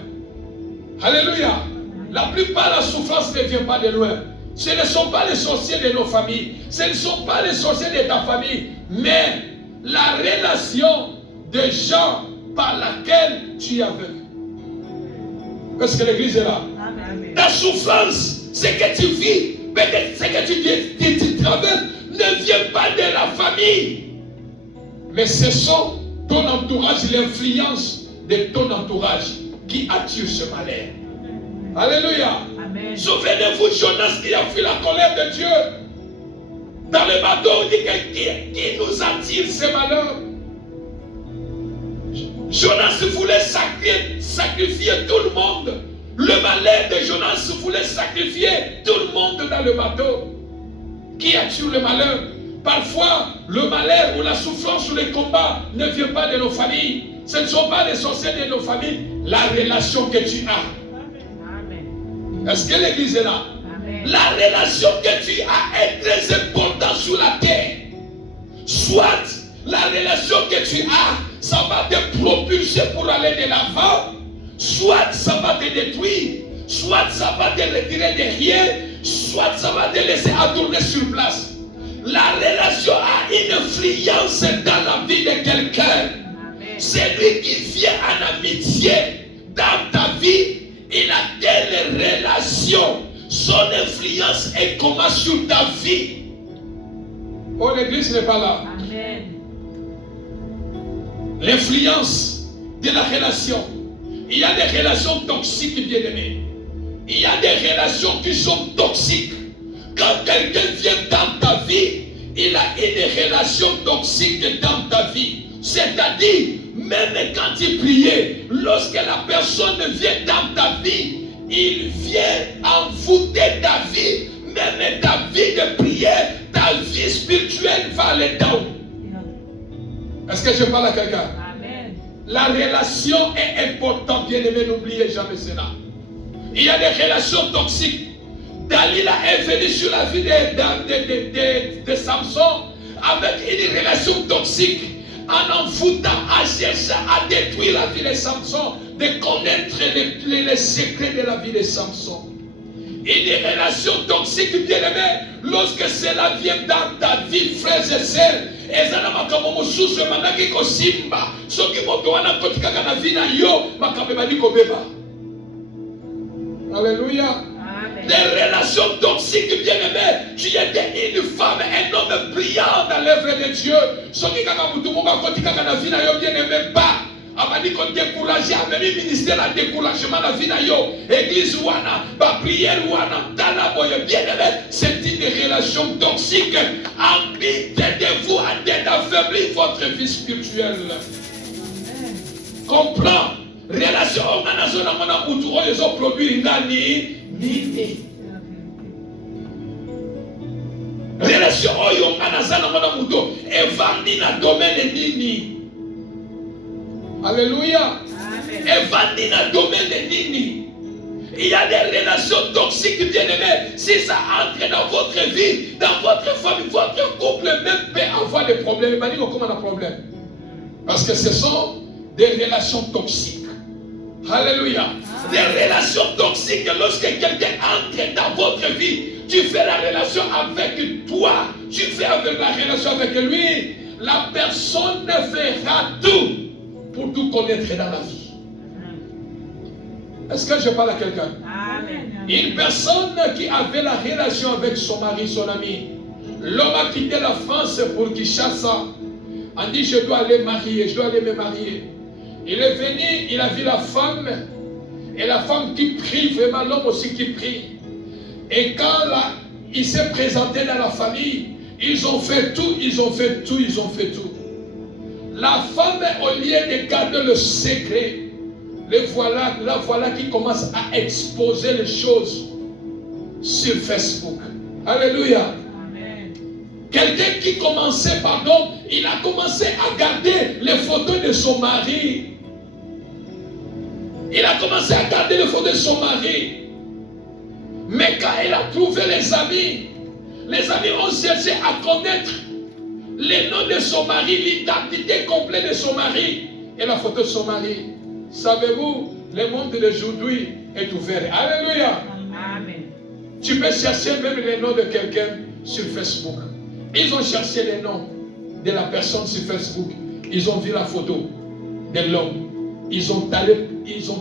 Alléluia. La plupart, la souffrance ne vient pas de loin. Ce ne sont pas les sorciers de nos familles. Ce ne sont pas les sorciers de ta famille. Mais la relation des gens par laquelle tu es aveugle. Est-ce que l'église est là? Amen. Ta souffrance, ce que tu vis, peut-être ce que tu traverses, ne vient pas de la famille. Mais ce sont ton entourage, l'influence de ton entourage qui attire ce malheur. Alléluia. Amen. Souvenez-vous de Jonas qui a fui la colère de Dieu. Dans le bateau, on dit qui nous attire ce malheur. Jonas voulait sacrifier tout le monde. Le malheur de Jonas voulait sacrifier tout le monde dans le bateau. Qui attire le malheur? Parfois, le malheur ou la souffrance ou le combat ne vient pas de nos familles. Ce ne sont pas l'essentiel de nos familles, la relation que tu as. Amen. Est-ce que l'église est là? Amen. La relation que tu as est très importante sur la terre. Soit la relation que tu as, ça va te propulser pour aller de l'avant, soit ça va te détruire, soit ça va te retirer derrière, soit ça va te laisser à tourner sur place. La relation a une influence dans la vie de quelqu'un. C'est lui qui vient en amitié dans ta vie. Il a quelle relation? Son influence est comment sur ta vie? Oh, l'église n'est pas là. Amen. L'influence de la relation. Il y a des relations toxiques, bien-aimés. Il y a des relations qui sont toxiques. Quand quelqu'un vient dans ta vie, il a une relation toxique dans ta vie. C'est-à-dire, même quand tu priais, lorsque la personne vient dans ta vie, il vient envoûter ta vie, même ta vie de prière, ta vie spirituelle va aller down. Est-ce que je parle à quelqu'un? Amen. La relation est importante, bien-aimé, n'oubliez jamais cela. Il y a des relations toxiques. Dalila est venue sur la vie de Samson avec une relation toxique, en envoûtant, à chercher à détruire la vie de Samson, de connaître les secrets de la vie de Samson. Une relation toxique, bien-aimé, lorsque cela vient dans ta vie, frères et sœurs, ezana makambo mosusu emandaki kosimba soki moto wana kotikaka na vie na yo makambo ebandi kobeba. Alléluia. Des relations toxiques, bien-aimés. Tu étais une femme, un homme brillant dans l'œuvre de Dieu. Soki kaka mutu monga kotikaka na vie na yo, bien-aimé, pas. Amani ko décourager, ameni ministère à découragement la vie na yo. Église wana, ba prière wana, tala boye, bien-aimé, c'est une relation toxique. Envie de vous d'affaiblir votre vie spirituelle. Comprends. Relation ongana zona mona mutu oyo zo produire ngani nini. Relation oyo ongana zana mona mutu evandi na domaine nini. Alléluia. Evandi na domaine nini. Il y a des relations toxiques, bien-aimés. Si ça entre dans votre vie, dans votre famille, votre couple même peut avoir des problèmes. Il va dire comment on a un problème. Parce que ce sont des relations toxiques. Alléluia. Des relations toxiques. Lorsque quelqu'un entre dans votre vie, tu fais la relation avec toi, tu fais la relation avec lui, la personne fera tout pour tout connaître dans la vie. Est-ce que je parle à quelqu'un? Une personne qui avait la relation avec son mari, son ami, l'homme a quitté la France pour Kinshasa. On dit je dois aller marier, je dois aller me marier. Il est venu, il a vu la femme, et la femme qui prie, vraiment l'homme aussi qui prie. Et quand là, il s'est présenté dans la famille, ils ont fait tout, ils ont fait tout, ils ont fait tout. La femme, au lieu de garder le secret, la voilà qui commence à exposer les choses sur Facebook. Alléluia. Amen. Quelqu'un qui commençait, pardon, il a commencé à garder les photos de son mari. Il a commencé à garder les photos de son mari. Mais quand il a trouvé les amis ont cherché à connaître les noms de son mari, l'identité complète de son mari et la photo de son mari. Savez-vous, le monde d'aujourd'hui est ouvert. Alléluia. Amen. Tu peux chercher même les noms de quelqu'un sur Facebook. Ils ont cherché les noms de la personne sur Facebook. Ils ont vu la photo de l'homme. Ils ont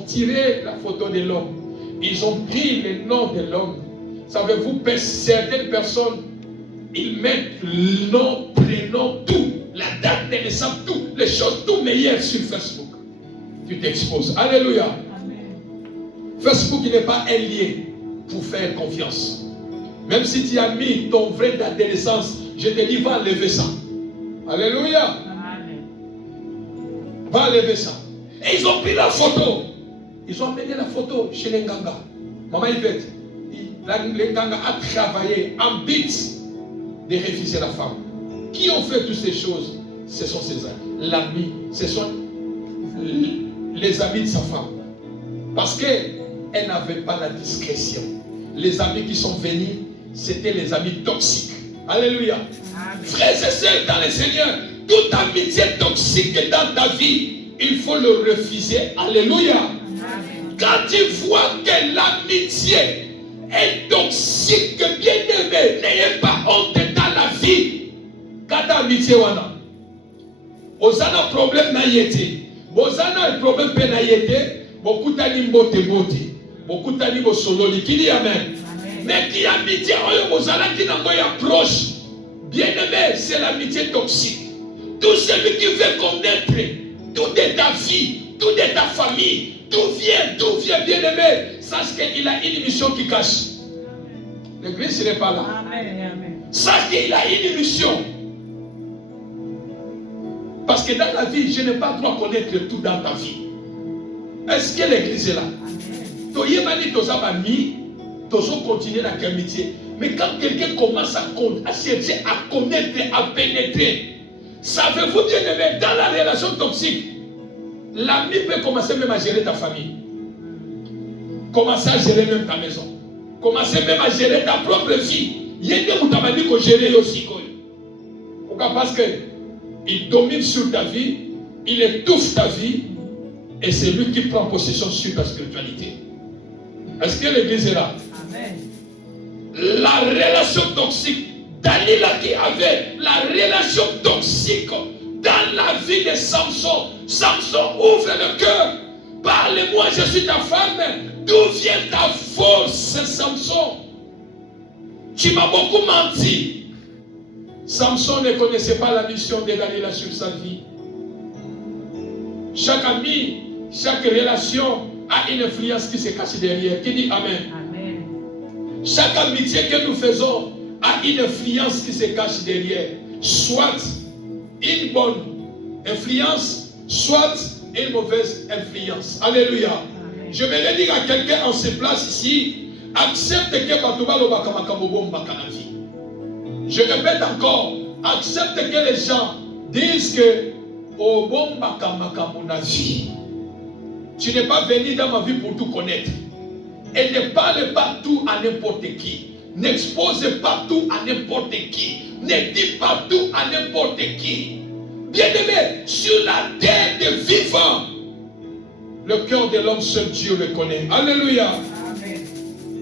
tiré la photo de l'homme. Ils ont pris le nom de l'homme. Savez-vous, certaines personnes, ils mettent le nom, prénom, tout, la date de naissance, tout, les choses, tout meilleur sur Facebook. Tu t'exposes. Alléluia. Amen. Facebook n'est pas un lien pour faire confiance. Même si tu as mis ton vrai date de naissance, je te dis, va enlever ça. Alléluia. Amen. Va enlever ça. Et ils ont pris la photo. Ils ont amené la photo chez les Nganga. Maman Yvette, les Nganga a travaillé en but de refuser la femme. Qui ont fait toutes ces choses? Ce sont ses amis. L'ami, ce sont les amis de sa femme. Parce qu'elle n'avait pas la discrétion. Les amis qui sont venus, c'était les amis toxiques. Alléluia. Amen. Frères et sœurs dans le Seigneur, toute amitié toxique dans ta vie, il faut le refuser. Alléluia. Amen. Quand tu vois que l'amitié est toxique, bien aimé, n'ayez pas honte dans la vie. Quand amitié wana, osana problème na yete, osana problème pe na yete, beaucoup tani mbote mbote, beaucoup tani bosololi. Qui dit amen? Mais qui amitié oyo osana qui n'a pas proche, bien aimé, c'est l'amitié toxique. Tout celui qui veut connaître tout de ta vie, tout de ta famille, tout vient, bien aimé, sache qu'il a une mission qui cache. L'église n'est pas là. Amen. Sache qu'il a une mission. Parce que dans la vie, je n'ai pas le droit de connaître tout dans ta vie. Est-ce que l'église est là? Tu continuer dans l'amitié. Mais quand quelqu'un commence à chercher, à connaître, à pénétrer, savez-vous bien aimé, dans la relation toxique, l'ami peut commencer même à gérer ta famille. Commencer à gérer même ta maison. Commencer même à gérer ta propre vie. Il y a des gens qui ont géré aussi. Pourquoi? Parce qu'il domine sur ta vie, il étouffe ta vie, et c'est lui qui prend possession sur ta spiritualité. Est-ce que l'église est là? Amen. La relation toxique, Dalila qui avait la relation toxique dans la vie de Samson. Samson ouvre le cœur. Parle-moi, je suis ta femme. D'où vient ta force, Samson? Tu m'as beaucoup menti. Samson ne connaissait pas la mission de Dalila sur sa vie. Chaque ami, chaque relation a une influence qui se cache derrière. Qui dit Amen? Amen. Chaque amitié que nous faisons a une influence qui se cache derrière. Soit une bonne influence, soit une mauvaise influence. Alléluia. Amen. Je vais dire à quelqu'un en se place ici, accepte que Batouba lo bakamakamobom bakanavi. Je répète encore, accepte que les gens disent que Obom bakamakamonavi. Tu n'es pas venu dans ma vie pour tout connaître. Et ne parle pas tout à n'importe qui. N'expose pas tout à n'importe qui. Ne dis pas tout à n'importe qui. Bien-aimé, sur la terre des vivants, le cœur de l'homme, seul Dieu le connaît. Alléluia. Amen.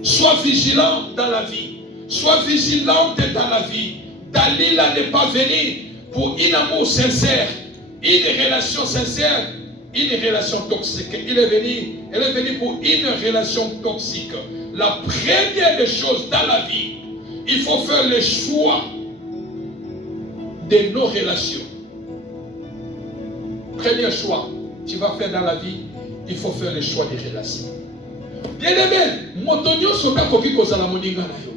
Sois vigilant dans la vie. Sois vigilante dans la vie. Dalila n'est pas venue pour un amour sincère, une relation sincère, une relation toxique. Elle est venue pour une relation toxique. La première des choses dans la vie, il faut faire le choix de nos relations. Premier choix, tu vas faire dans la vie, il faut faire le choix des relations. Bien-aimé, motonio soka koki kozala moninga na yo.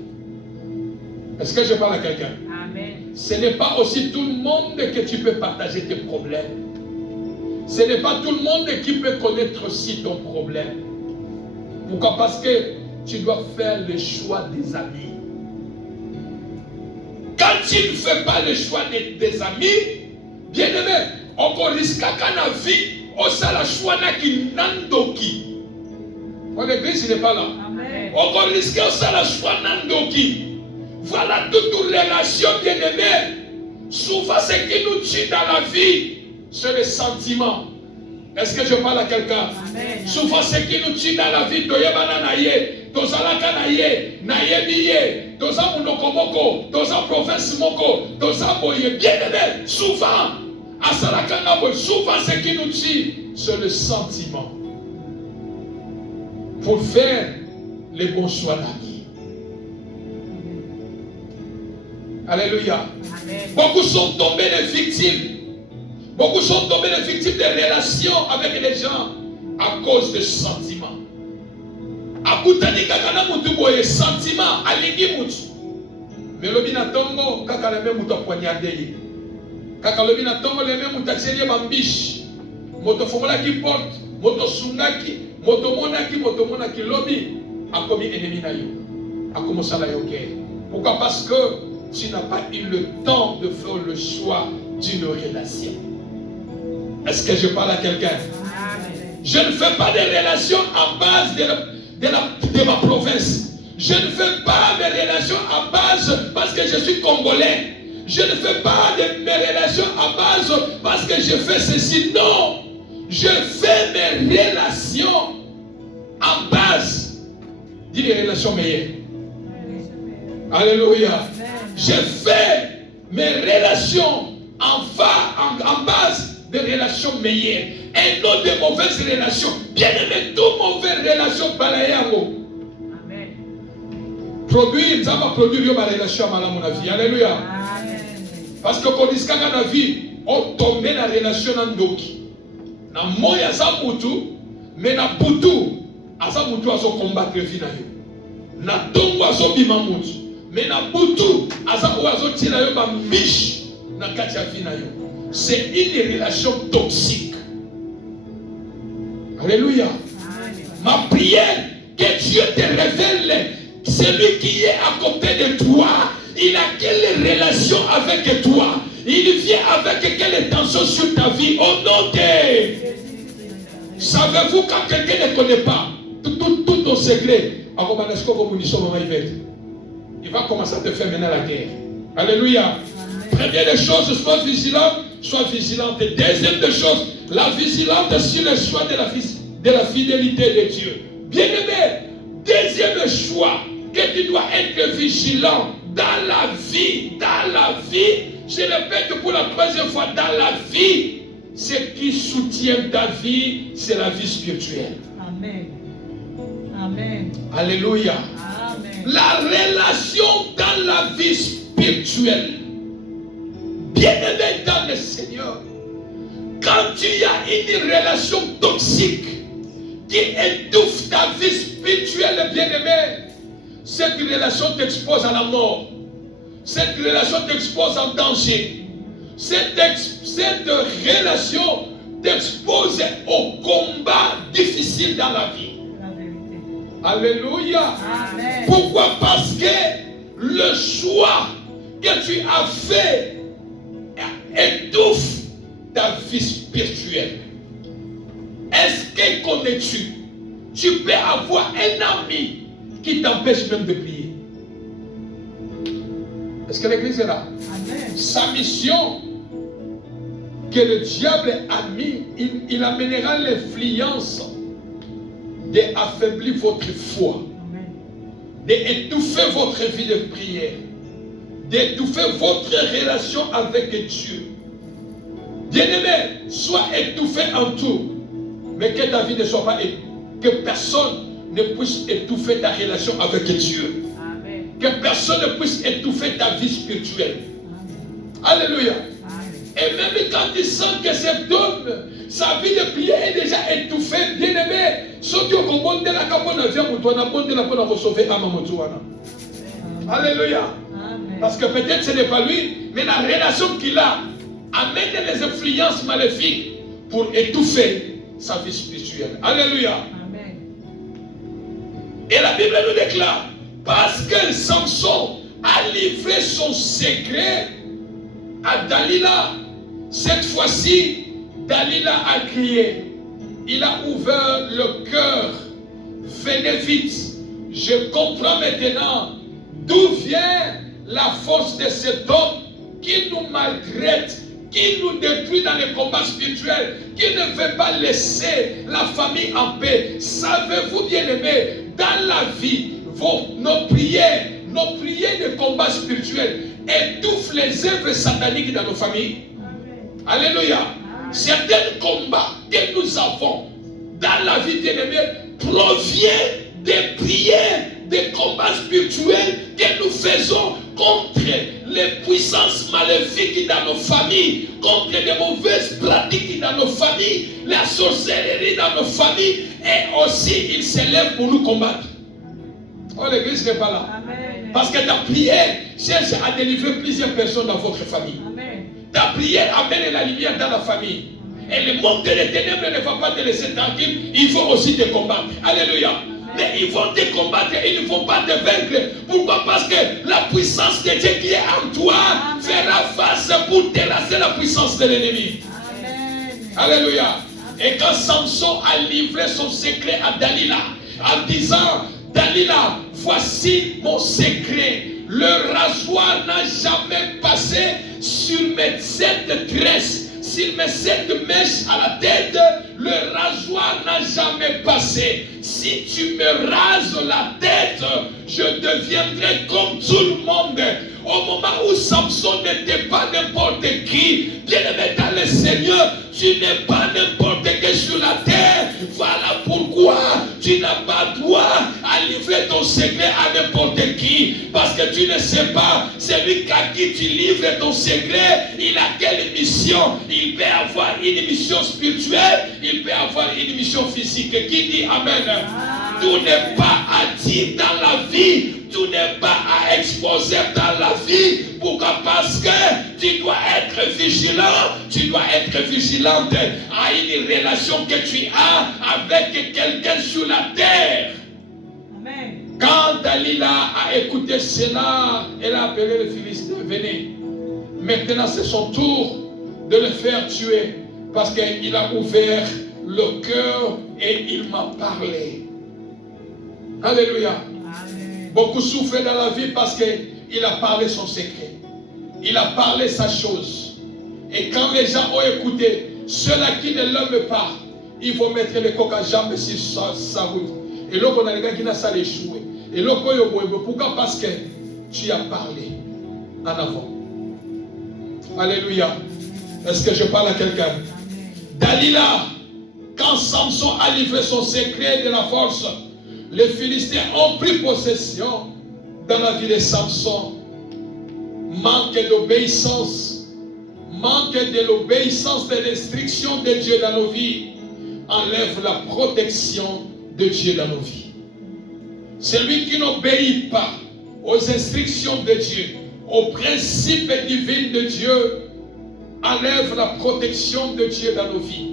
Est-ce que je parle à quelqu'un? Amen. Ce n'est pas aussi tout le monde que tu peux partager tes problèmes. Ce n'est pas tout le monde qui peut connaître aussi ton problème. Pourquoi? Parce que tu dois faire le choix des amis. Quand tu ne fais pas le choix des amis, bien aimé, on risque qu'à la vie, on s'est la choix qui nandoki. L'église n'est pas là. Amen. On risque qu'on s'est la choix nandoki. Voilà toute relation bien aimée. Souvent, ce qui nous tue dans la vie, c'est les sentiments. Est-ce que je parle à quelqu'un? Amen. Souvent, ce qui nous tue dans la vie, toyebana naye, tozalaka naye, naye biye, toza munokomoko, toza province moko, toza boye. Bien aimé, souvent, asalaka naboye, souvent ce qui nous tue, c'est le sentiment. Pour faire les bons choix d'amis. Alléluia. Amen. Beaucoup sont tombés des victimes. Beaucoup sont tombés des victimes de relations avec les gens à cause de sentiments. Akutani kakana mutu boye sentiment alingi mutu. Mais lobi na tongo kaka le même mutu poignardé ye. Kaka lobi na tongo le même mutu achelie bambishi. Moto fongola ki porte, moto sungaki, moto monaki lobi akomi ennemi na yo. Akomosala yo ke. Pourquoi? Parce que tu n'as pas eu le temps de faire le choix d'une relation. Est-ce que je parle à quelqu'un? Je ne fais pas des relations à base de ma province. Je ne fais pas mes relations à base parce que je suis congolais. Je ne fais pas de mes relations à base parce que je fais ceci. Non. Je fais mes relations en base d'une relation meilleure. Alléluia. Je fais mes relations en base de relations meilleures et non de mauvaises relations. Bien aimé, toute mauvaise relation balayango. Amen. Produire, ça va produire ma relation à mon avis. Alléluia. Amen. Parce que quand on a la vie, on tombe dans la relation nandoki. Na moya za mutu, mais na butu, asa mutu aso combattre vie na yo. Na tongo aso bima mutu, mais na butu, asa aso tira yo ba miche na kati ya vie na yo. C'est une relation toxique. Alléluia. Amen. Ma prière, que Dieu te révèle celui qui est à côté de toi. Il a quelle relation avec toi? Il vient avec quelle intention sur ta vie? Au nom de... Savez-vous quand quelqu'un ne connaît pas tout ton secret, il va commencer à te faire mener la guerre. Alléluia. Première des choses, sois vigilante. Deuxième des choses, la vigilante sur le choix de la fidélité de Dieu. Bien-aimé, deuxième choix, que tu dois être vigilant dans la vie. Je répète pour la troisième fois, dans la vie, ce qui soutient ta vie, c'est la vie spirituelle. Amen. Amen. Alléluia. Amen. La relation dans la vie spirituelle. Bien-aimé dans le Seigneur, quand tu as une relation toxique qui étouffe ta vie spirituelle, bien-aimé, cette relation t'expose à la mort. Cette relation t'expose en danger. Cette relation t'expose au combat difficile dans la vie. La vérité. Alléluia. Amen. Pourquoi? Parce que le choix que tu as fait étouffe ta vie spirituelle. Est-ce que connais-tu? Tu peux avoir un ami qui t'empêche même de prier. Est-ce que l'église est là? Amen. Sa mission que le diable a mis, il amènera l'influence d'affaiblir votre foi, Amen. d'étouffer votre vie de prière, d'étouffer votre relation avec Dieu. Bien-aimé, sois étouffé en tout, mais que ta vie ne soit pas que personne ne puisse étouffer ta relation avec Dieu. Amen. Que personne ne puisse étouffer ta vie spirituelle. Amen. Alléluia. Amen. Et même quand tu sens que cet homme, sa vie de prière est déjà étouffée, bien-aimé, ceux qui ont compris la capone vient pour toi, n'a pas de la peine à recevoir à Mamotouana. Alléluia. Amen. Parce que peut-être ce n'est pas lui, mais la relation qu'il a amène les influences maléfiques pour étouffer sa vie spirituelle. Alléluia. Amen. Et la Bible nous déclare, parce que Samson a livré son secret à Dalila, cette fois-ci, Dalila a crié. Il a ouvert le cœur. Venez vite. Je comprends maintenant d'où vient la force de cet homme qui nous maltraite, qui nous détruit dans les combats spirituels, qui ne veut pas laisser la famille en paix. Savez-vous, bien-aimés, dans la vie, nos prières de combat spirituel étouffent les œuvres sataniques dans nos familles. Amen. Alléluia. Certains combats que nous avons dans la vie bien-aimée proviennent des prières, des combats spirituels que nous faisons contre les puissances maléfiques dans nos familles, contre les mauvaises pratiques dans nos familles, la sorcellerie dans nos familles, et aussi ils s'élèvent pour nous combattre. Oh, l'église n'est pas là. Amen. Parce que ta prière cherche à délivrer plusieurs personnes dans votre famille. Amen. Ta prière amène la lumière dans la famille. Et le monde des ténèbres ne va pas te laisser tranquille. Il faut aussi te combattre. Alléluia. Mais ils vont te combattre, ils ne vont pas te vaincre. Pourquoi? Parce que la puissance de Dieu qui est en toi fera face pour terrasser la puissance de l'ennemi. Amen. Alléluia. Et quand Samson a livré son secret à Dalila, en disant, Dalila, voici mon secret. Le rasoir n'a jamais passé sur mes 7 tresses. S'il met 7 mèches à la tête, le rasoir n'a jamais passé. Si tu me rases la tête, je deviendrai comme tout le monde. Au moment où Samson n'était pas n'importe qui, bien-aimé dans le Seigneur, tu n'es pas n'importe qui sur la terre. Voilà pourquoi tu n'as pas droit à livrer ton secret à n'importe qui. Parce que tu ne sais pas, celui à qui tu livres ton secret, il a quelle mission? Il peut avoir une mission spirituelle, il peut avoir une mission physique. Qui dit Amen? Tout n'est pas à dire dans la vie. Tout n'est pas à exposer dans la vie. Pourquoi? Parce que tu dois être vigilant. Tu dois être vigilante à une relation que tu as avec quelqu'un sur la terre. Amen. Quand Dalila a écouté cela, elle a appelé le Philistin. Venez. Maintenant c'est son tour de le faire tuer. Parce qu'il a ouvert le cœur et il m'a parlé. Alléluia. Amen. Beaucoup souffrent dans la vie parce qu'il a parlé son secret. Il a parlé sa chose. Et quand les gens ont écouté, ceux-là qui ne l'aiment pas, ils vont mettre les coques à jambe sur sa route. Et là, on a les gars qui n'ont pas échoué. Et là, pourquoi? Parce que tu as parlé en avant. Alléluia. Est-ce que je parle à quelqu'un? Dalila, quand Samson a livré son secret de la force, les Philistins ont pris possession dans la vie de Samson. Manque d'obéissance, manque de l'obéissance des restrictions de Dieu dans nos vies, enlève la protection de Dieu dans nos vies. Celui qui n'obéit pas aux instructions de Dieu, aux principes divins de Dieu, enlève la protection de Dieu dans nos vies.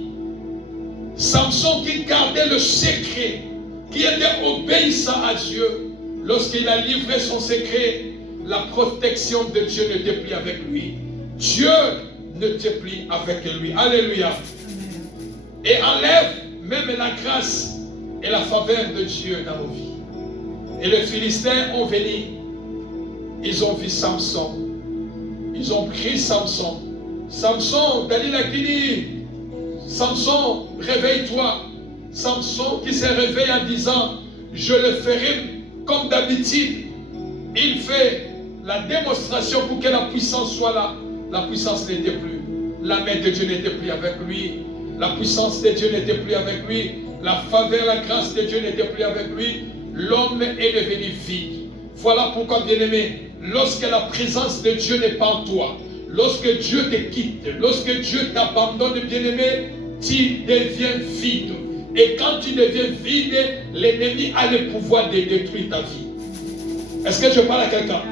Samson qui gardait le secret, qui était obéissant à Dieu, lorsqu'il a livré son secret, la protection de Dieu n'était plus avec lui. Dieu n'était plus avec lui. Alléluia. Et enlève même la grâce et la faveur de Dieu dans nos vies. Et les Philistins ont venu. Ils ont vu Samson. Ils ont pris Samson. Samson, Dalila qui dit, Samson, réveille-toi. Samson qui s'est réveillé en disant, je le ferai comme d'habitude. Il fait la démonstration pour que la puissance soit là. La puissance n'était plus. La main de Dieu n'était plus avec lui. La puissance de Dieu n'était plus avec lui. La faveur, la grâce de Dieu n'était plus avec lui. L'homme est devenu vide. Voilà pourquoi, bien-aimé, lorsque la présence de Dieu n'est pas en toi, lorsque Dieu te quitte, lorsque Dieu t'abandonne, bien-aimé, tu deviens vide. Et quand tu deviens vide, l'ennemi a le pouvoir de détruire ta vie. Est-ce que je parle à quelqu'un?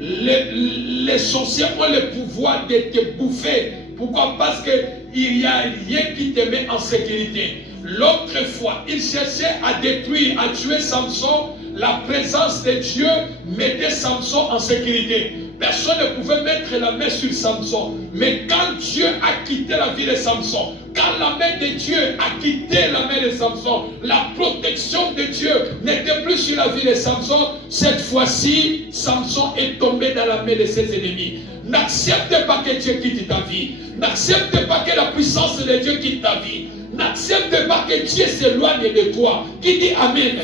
Les sorciers ont le pouvoir de te bouffer. Pourquoi? Parce qu'il n'y a rien qui te met en sécurité. L'autre fois, il cherchait à détruire, à tuer Samson. La présence de Dieu mettait Samson en sécurité. Personne ne pouvait mettre la main sur Samson. Mais quand Dieu a quitté la vie de Samson, quand la main de Dieu a quitté la main de Samson, la protection de Dieu n'était plus sur la vie de Samson. Cette fois-ci, Samson est tombé dans la main de ses ennemis. N'accepte pas que Dieu quitte ta vie. N'accepte pas que la puissance de Dieu quitte ta vie. N'accepte pas que Dieu s'éloigne de toi. Qui dit Amen?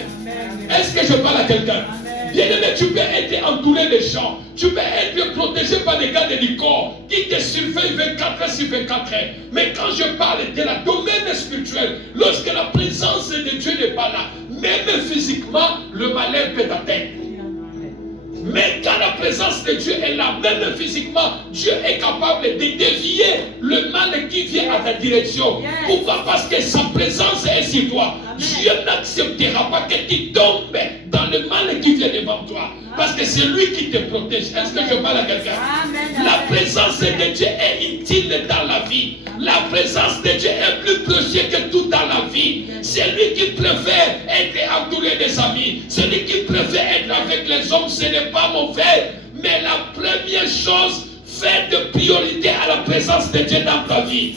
Est-ce que je parle à quelqu'un? Bien-aimé, tu peux être entouré de gens. Tu peux être protégé par des gars de corps qui te surveillent 24 heures sur 24 heures. Mais quand je parle de la domaine spirituel, lorsque la présence de Dieu n'est pas là, même physiquement, le malheur peut t'atteindre. Mais quand la présence de Dieu est là, même physiquement, Dieu est capable de dévier le mal qui vient à ta direction. Pourquoi? Parce que sa présence est sur toi. Dieu n'acceptera pas que tu tombes dans le mal qui vient devant toi. Parce que c'est lui qui te protège. Est-ce que je parle à quelqu'un? La présence de Dieu est utile dans la vie. La présence de Dieu est plus précieuse que tout dans la vie. C'est lui qui préfère être entouré des amis. Celui qui préfère être avec les hommes, ce n'est pas mauvais. Mais la première chose, Fais de priorité à la présence de Dieu dans ta vie.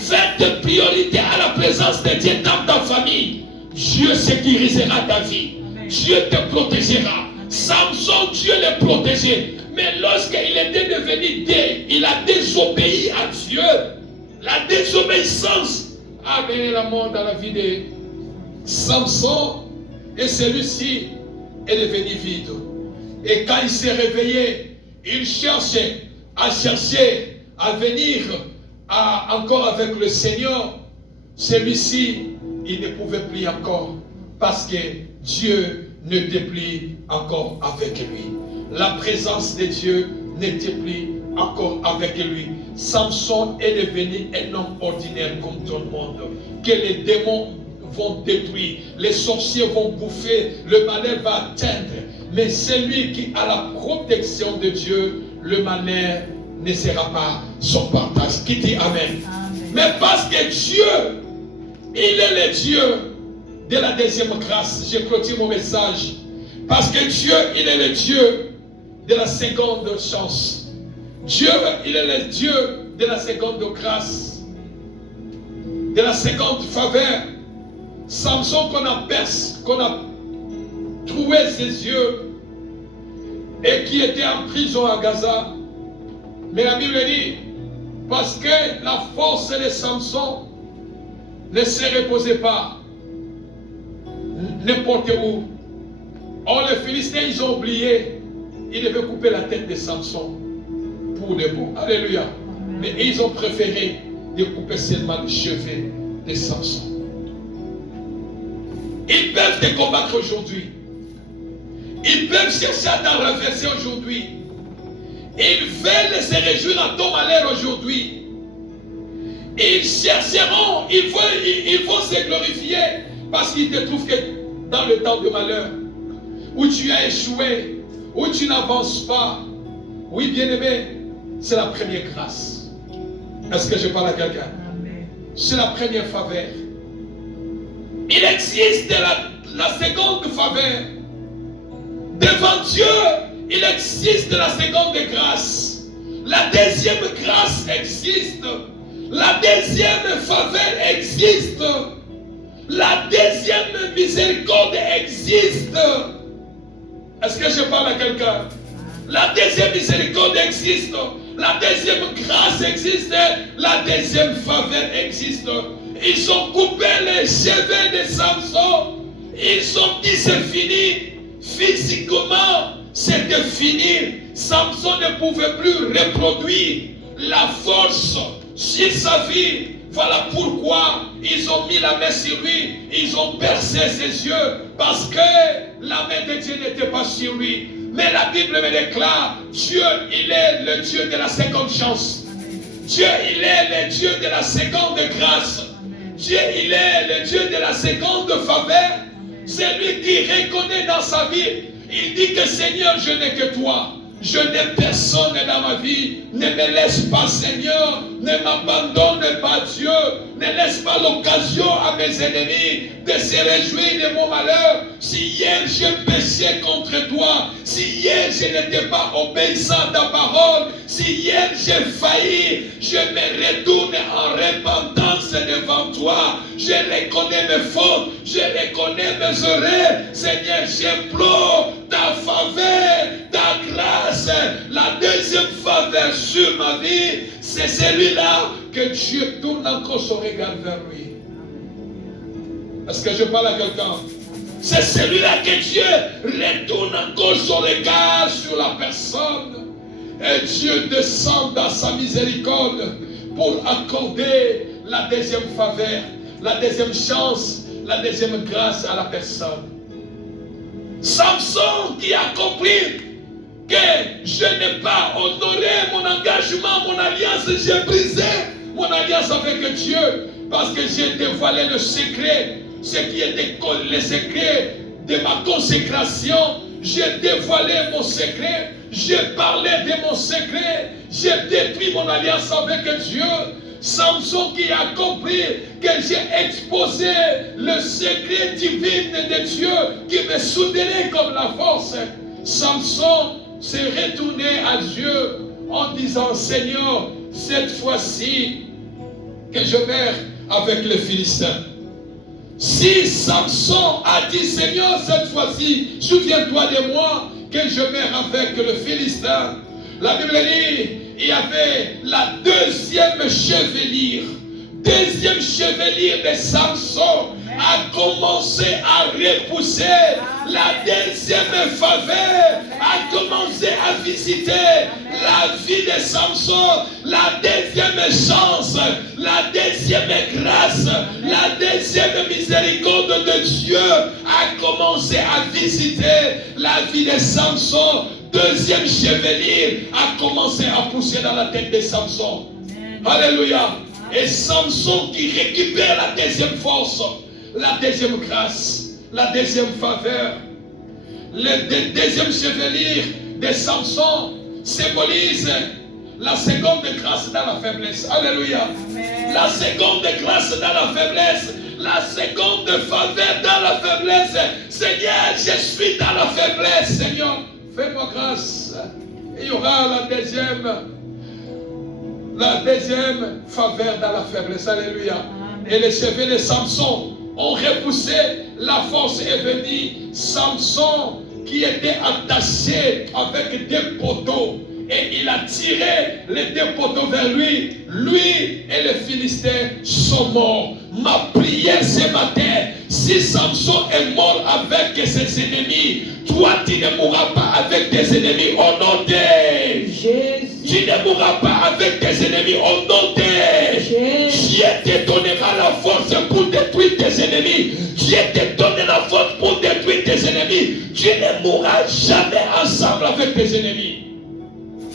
Fais de priorité à la présence de Dieu dans ta famille. Dieu sécurisera ta vie. Dieu te protégera. Samson, Dieu l'a protégé. Mais lorsqu'il était devenu Dieu, il a désobéi à Dieu. La désobéissance a amené la mort dans la vie de Samson. Et celui-ci est devenu vide. Et quand il s'est réveillé, il cherchait à venir encore avec le Seigneur. Celui-ci, il ne pouvait plus encore parce que Dieu n'était plus encore avec lui. La présence de Dieu n'était plus encore avec lui. Samson est devenu un homme ordinaire comme tout le monde, que les démons vont détruire, les sorciers vont bouffer, le malheur va atteindre. Mais celui qui a la protection de Dieu, le malheur ne sera pas son partage. Qui dit Amen? Amen. Mais parce que Dieu, il est le Dieu de la deuxième grâce. Je clôture mon message. Parce que Dieu, il est le Dieu de la seconde chance. Dieu, il est le Dieu de la seconde grâce, de la seconde faveur. Samson qu'on a trouvé ses yeux et qui était en prison à Gaza. Mais la Bible dit, parce que la force de Samson ne se reposait pas n'importe où. Or les Philistins, ils ont oublié, ils devaient couper la tête de Samson pour de bon. Alléluia. Mais ils ont préféré de couper seulement le cheveu de Samson. Ils peuvent te combattre aujourd'hui. Ils peuvent chercher à t'en renverser aujourd'hui. Ils veulent se réjouir à ton malheur aujourd'hui. Ils chercheront, ils vont se glorifier parce qu'ils te trouvent que dans le temps de malheur, où tu as échoué, où tu n'avances pas. Oui, bien-aimé, c'est la première grâce. Est-ce que je parle à quelqu'un? C'est la première faveur. Il existe la seconde faveur. Devant Dieu, il existe la seconde grâce. La deuxième grâce existe. La deuxième faveur existe. La deuxième miséricorde existe. Est-ce que je parle à quelqu'un? La deuxième miséricorde existe. La deuxième grâce existe. La deuxième faveur existe. Ils ont coupé les cheveux de Samson. Ils ont dit c'est fini. Physiquement, c'était fini. Samson ne pouvait plus reproduire la force sur sa vie. Voilà pourquoi ils ont mis la main sur lui. Ils ont percé ses yeux. Parce que la main de Dieu n'était pas sur lui. Mais la Bible me déclare, Dieu, il est le Dieu de la seconde chance. Dieu, il est le Dieu de la seconde grâce. Dieu, il est le Dieu de la seconde faveur. C'est lui qui reconnaît dans sa vie. Il dit que Seigneur, je n'ai que toi. Je n'ai personne dans ma vie. Ne me laisse pas, Seigneur. Ne m'abandonne pas, Dieu. Ne laisse pas l'occasion à mes ennemis de se réjouir de mon malheur. Si hier j'ai péché contre toi, si hier je n'étais pas obéissant à ta parole, si hier j'ai failli, je me retourne en repentance devant toi. Je reconnais mes fautes, je reconnais mes erreurs. Seigneur, j'implore ta faveur, ta grâce. La deuxième faveur sur ma vie, c'est celui-là que Dieu tourne encore son regard vers lui. Est-ce que je parle à quelqu'un? C'est celui-là que Dieu retourne encore son regard sur la personne. Et Dieu descend dans sa miséricorde pour accorder la deuxième faveur, la deuxième chance, la deuxième grâce à la personne. Samson qui a compris que je n'ai pas honoré mon engagement, mon alliance, j'ai brisé mon alliance avec Dieu parce que j'ai dévoilé le secret, ce qui était le secret de ma consécration. J'ai dévoilé mon secret, j'ai parlé de mon secret, j'ai détruit mon alliance avec Dieu. Samson qui a compris que j'ai exposé le secret divin de Dieu qui me soutenait comme la force. Samson s'est retourné à Dieu en disant, Seigneur, cette fois-ci, que je meurs avec les Philistins. Si Samson a dit, Seigneur, cette fois-ci, souviens-toi de moi, que je meurs avec le Philistin. La Bible dit, il y avait la deuxième chevelure. Deuxième chevelure de Samson a commencé à repousser. La deuxième faveur a commencé à visiter la vie de Samson. La deuxième chance, la deuxième grâce, la deuxième miséricorde de Dieu a commencé à visiter la vie de Samson. Deuxième chevelure a commencé à pousser dans la tête de Samson. Alléluia. Et Samson qui récupère la deuxième force, la deuxième grâce, la deuxième faveur. Le deuxième chevelure de Samson symbolise la seconde grâce dans la faiblesse. Alléluia. Amen. La seconde grâce dans la faiblesse. La seconde faveur dans la faiblesse. Seigneur, je suis dans la faiblesse. Seigneur, fais-moi grâce. Il y aura la deuxième faveur dans la faiblesse. Alléluia. Amen. Et les cheveux de Samson ont repoussé. La force est venue. Samson qui était attaché avec des poteaux. Et il a tiré les deux poteaux vers lui. Lui et les Philistins sont morts. Ma prière ce matin, si Samson est mort avec ses ennemis, toi tu ne mourras pas avec tes ennemis au nom de Jésus. Tu ne mourras pas avec tes ennemis au nom de Jésus. Dieu te donnera la force pour détruire tes ennemis. Dieu te donne la force pour détruire tes ennemis. Tu ne mourras jamais ensemble avec tes ennemis.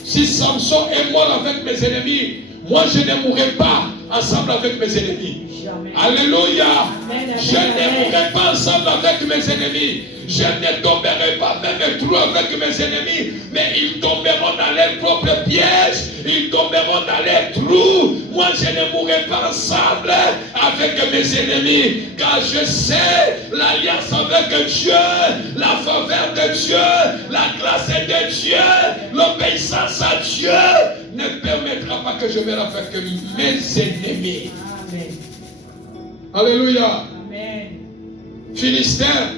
Si Samson est mort avec mes ennemis, moi je ne mourrai pas ensemble avec mes ennemis. Jamais. Alléluia. Amen, je ne mourrai pas ensemble avec mes ennemis. Je ne tomberai pas même trop avec mes ennemis, mais ils tomberont dans leurs propres pièges, ils tomberont dans leurs trous. Moi je ne mourrai pas ensemble avec mes ennemis, car je sais l'alliance avec Dieu, la faveur de Dieu, la grâce de Dieu, l'obéissance à Dieu ne permettra pas que je meure avec mes ennemis. Amen. Alléluia. Amen. Philistins.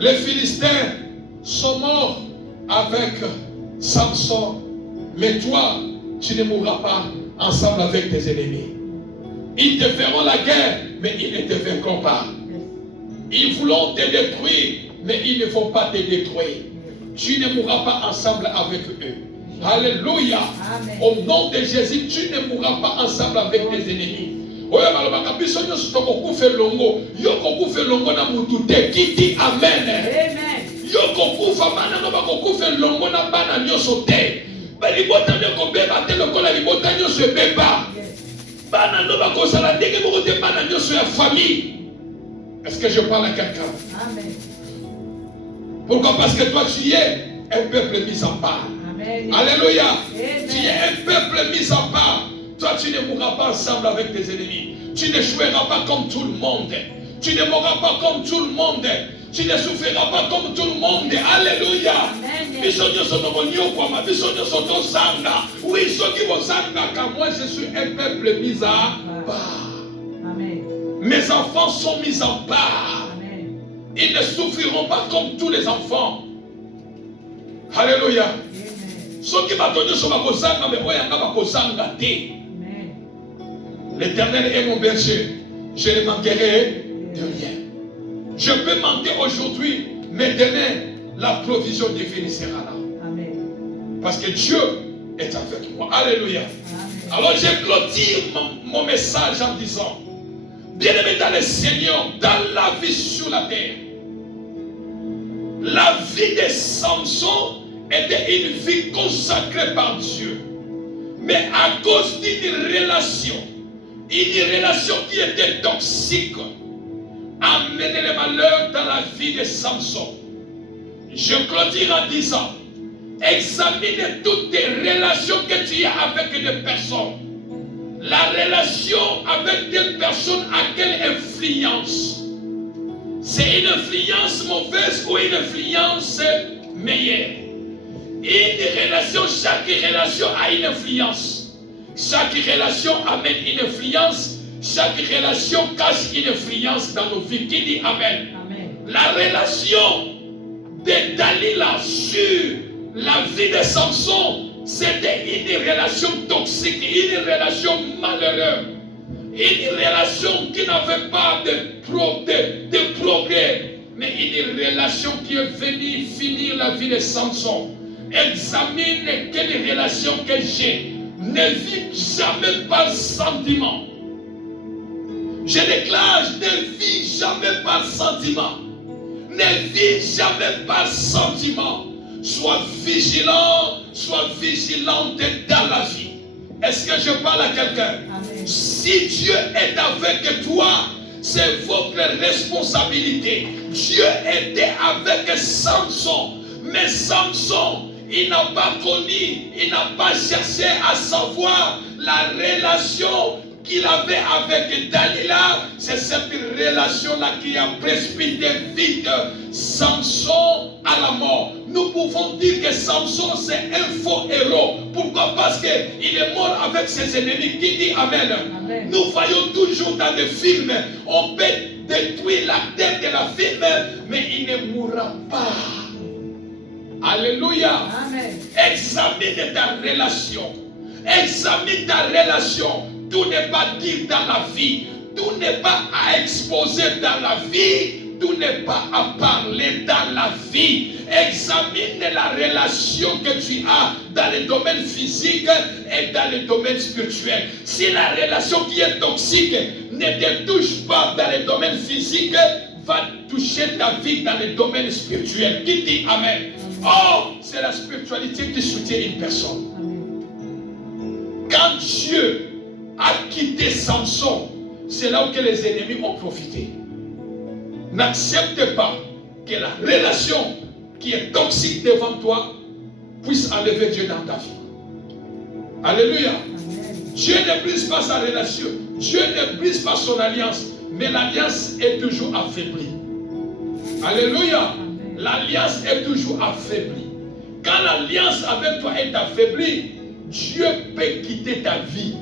Les Philistins sont morts avec Samson. Mais toi, tu ne mourras pas ensemble avec tes ennemis. Ils te feront la guerre, mais ils ne te vaincront pas. Ils voudront te détruire, mais ils ne vont pas te détruire. Tu ne mourras pas ensemble avec eux. Alléluia. Amen. Au nom de Jésus, tu ne mourras pas ensemble avec tes ennemis. Oya malobaka biso nyoso tokokufa longo yoko kufa longo na mutu te kiti amen. Amen. Yoko kufa bana no bakokufa longo na bana nyoso te. Ba libota nyoko beba te lokola libota nyoso beba. Bana no bakosala ndenge moko te bana nyoso ya famille. Est-ce que je parle à quelqu'un? Amen. Pourquoi? Parce que toi tu es un peuple mis en part. Amen. Alléluia. Amen. Tu es un peuple mis en part. Toi, tu ne mourras pas ensemble avec tes ennemis. Tu ne joueras pas comme tout le monde. Tu ne mourras pas comme tout le monde. Tu ne souffriras pas comme tout le monde. Alléluia. Oui, car moi je suis un peuple mis à part. Mes enfants sont mis en part. Ils ne souffriront pas comme tous les enfants. Alléluia. L'Éternel est mon berger, je ne manquerai de rien. Je peux manquer aujourd'hui, mais demain, la provision divine sera là. Amen. Parce que Dieu est avec moi. Alléluia. Amen. Alors je clôture mon message en disant, bien-aimé dans le Seigneur, dans la vie sur la terre, la vie de Samson était une vie consacrée par Dieu. Mais à cause d'une relation qui était toxique, a mené le malheur dans la vie de Samson. Je clôture en disant, examine toutes tes relations que tu as avec des personnes. La relation avec telle personne a quelle influence? C'est une influence mauvaise ou une influence meilleure? Chaque relation a une influence. Chaque relation amène une influence. Chaque relation cache une influence dans nos vies. Qui dit Amen? Amen. La relation de Dalila sur la vie de Samson, c'était une relation toxique, une relation malheureuse, une relation qui n'avait pas de progrès, mais une relation qui est venue finir la vie de Samson. Examine quelle relation que j'ai. Ne vis jamais par sentiment. Je déclare, ne vis jamais par sentiment. Ne vis jamais par sentiment. Sois vigilant, sois vigilante dans la vie. Est-ce que je parle à quelqu'un? Si Dieu est avec toi, c'est votre responsabilité. Dieu était avec Samson, mais Samson, il n'a pas connu, il n'a pas cherché à savoir la relation qu'il avait avec Dalila. C'est cette relation-là qui a précipité vite Samson à la mort. Nous pouvons dire que Samson c'est un faux héros. Pourquoi? Parce qu'il est mort avec ses ennemis. Qui dit Amen? Amen. Nous voyons toujours dans les films, on peut détruire l'acteur de la film, mais il ne mourra pas. Alléluia. Amen. Examine ta relation. Examine ta relation. Tout n'est pas dit dans la vie. Tout n'est pas à exposer dans la vie. Tout n'est pas à parler dans la vie. Examine la relation que tu as dans le domaine physique et dans le domaine spirituel. Si la relation qui est toxique ne te touche pas dans le domaine physique, va toucher ta vie dans le domaine spirituel. Qui dit Amen? Oh, c'est la spiritualité qui soutient une personne. Quand Dieu a quitté Samson, c'est là où que les ennemis ont profité. N'accepte pas que la relation qui est toxique devant toi puisse enlever Dieu dans ta vie. Alléluia. Amen. Dieu ne brise pas sa relation. Dieu ne brise pas son alliance. Mais l'alliance est toujours affaiblie. Alléluia. L'alliance est toujours affaiblie. Quand l'alliance avec toi est affaiblie, Dieu peut quitter ta vie.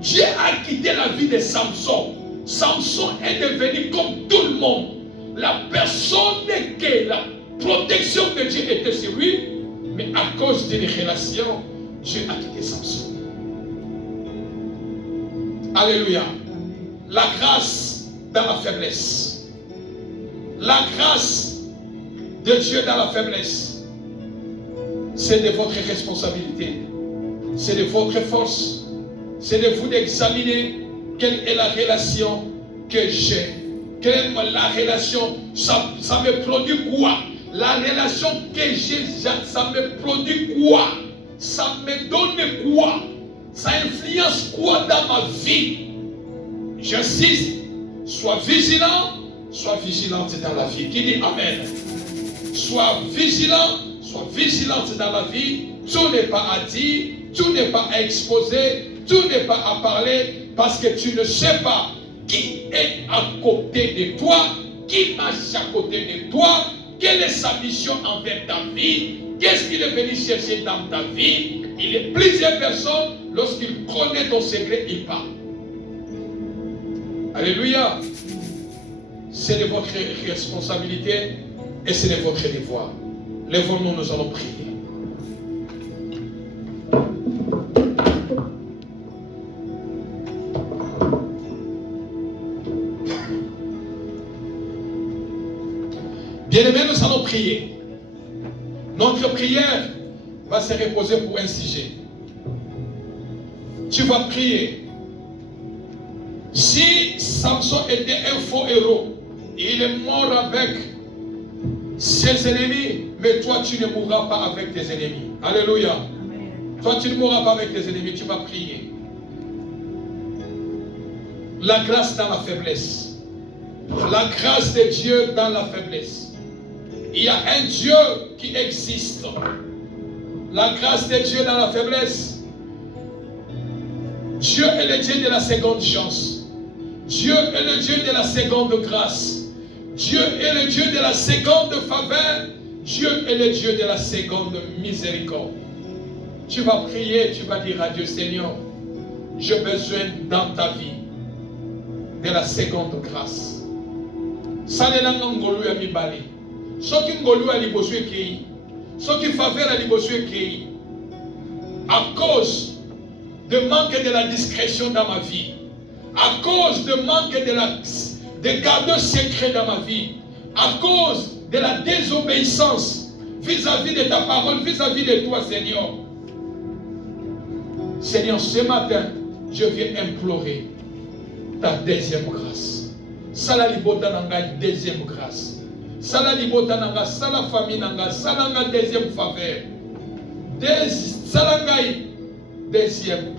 Dieu a quitté la vie de Samson. Samson est devenu comme tout le monde. La personne que la protection de Dieu était sur lui, mais à cause d'une relation, Dieu a quitté Samson. Alléluia. La grâce dans la faiblesse. La grâce de Dieu dans la faiblesse. C'est de votre responsabilité. C'est de votre force. C'est de vous d'examiner quelle est la relation que j'ai. Quelle est la relation? Ça me produit quoi? La relation que j'ai, ça me produit quoi? Ça me donne quoi? Ça influence quoi dans ma vie? J'insiste, sois vigilant, sois vigilante dans la vie. Qui dit Amen? Sois vigilant, sois vigilante dans la vie. Tout n'est pas à dire, tout n'est pas à exposer, tout n'est pas à parler, parce que tu ne sais pas qui est à côté de toi, qui marche à côté de toi, quelle est sa mission envers ta vie, qu'est-ce qu'il est venu chercher dans ta vie. Il y a plusieurs personnes, lorsqu'il connaît ton secret, il parle. Alléluia. C'est de votre responsabilité et c'est de votre devoir. Lèvons-nous, nous allons prier. Bien-aimés, nous allons prier. Notre prière va se reposer pour un sujet. Tu vas prier. Si Samson était un faux héros, il est mort avec ses ennemis, mais toi tu ne mourras pas avec tes ennemis. Alléluia. Amen. Toi tu ne mourras pas avec tes ennemis, tu vas prier. La grâce dans la faiblesse. La grâce de Dieu dans la faiblesse. Il y a un Dieu qui existe. La grâce de Dieu dans la faiblesse. Dieu est le Dieu de la seconde chance. Dieu est le Dieu de la seconde grâce. Dieu est le Dieu de la seconde faveur. Dieu est le Dieu de la seconde miséricorde. Tu vas prier, tu vas dire à Dieu, Seigneur, j'ai besoin dans ta vie de la seconde grâce. Salelanga ngolu ya mibali. Soki ngolu ya liboso ekei. Soki faveur ya liboso ekei. À cause de manque de la discrétion dans ma vie. À cause de manque de garde secret dans ma vie. À cause de la désobéissance vis-à-vis de ta parole, vis-à-vis de toi, Seigneur. Seigneur, ce matin, je viens implorer ta deuxième grâce. Sala libota nanga deuxième grâce. Sala libota nanga, sala famille nanga, sala nanga deuxième faveur. Sala ngai deuxième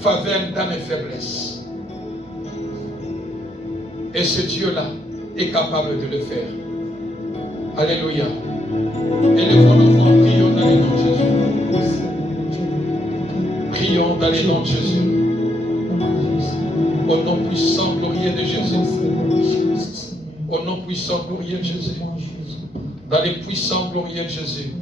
faveur dans mes faiblesses. Et ce Dieu-là est capable de le faire. Alléluia. Élevons nos voix, prions dans le nom de Jésus. Prions dans le nom de Jésus. Au nom puissant, glorieux de Jésus. Au nom puissant, glorieux de Jésus. Dans les puissants, glorieux de Jésus.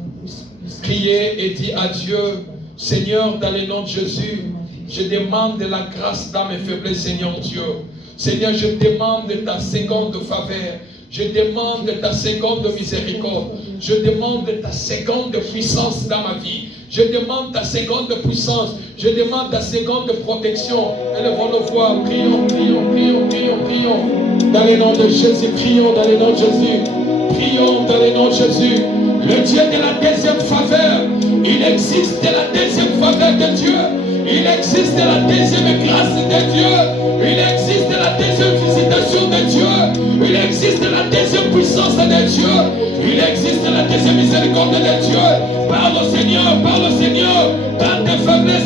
Priez et dis à Dieu, Seigneur, dans le nom de Jésus, je demande de la grâce dans mes faiblesses, Seigneur Dieu. Seigneur, je demande de ta seconde faveur. Je demande de ta seconde miséricorde. Je demande de ta seconde puissance dans ma vie. Je demande ta seconde puissance. Je demande ta seconde protection. Élevons nos voix. Prions, prions, prions, prions, prions. Dans le nom de Jésus, prions dans le nom de Jésus. Prions dans le nom de Jésus. Le Dieu de la deuxième faveur. Il existe de la deuxième faveur de Dieu. Il existe de la deuxième grâce de Dieu. Il existe de la deuxième visitation de Dieu. Il existe de la deuxième puissance de Dieu. Il existe de la deuxième miséricorde de Dieu. Parle au Seigneur, parle au Seigneur. Dans tes faiblesses,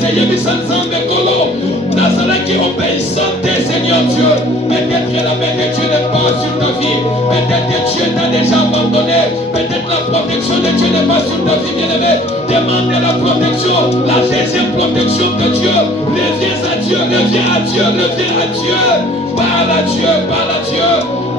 dans cela qui obéissante, Seigneur Dieu. Peut-être que la main de Dieu n'est pas sur ta vie. Peut-être que Dieu t'a déjà abandonné. Peut-être la protection de Dieu n'est pas sur ta vie, bien-aimé. Demande la protection, la deuxième protection de Dieu. Reviens à Dieu, reviens à Dieu, reviens à Dieu. Parle à Dieu, parle à Dieu.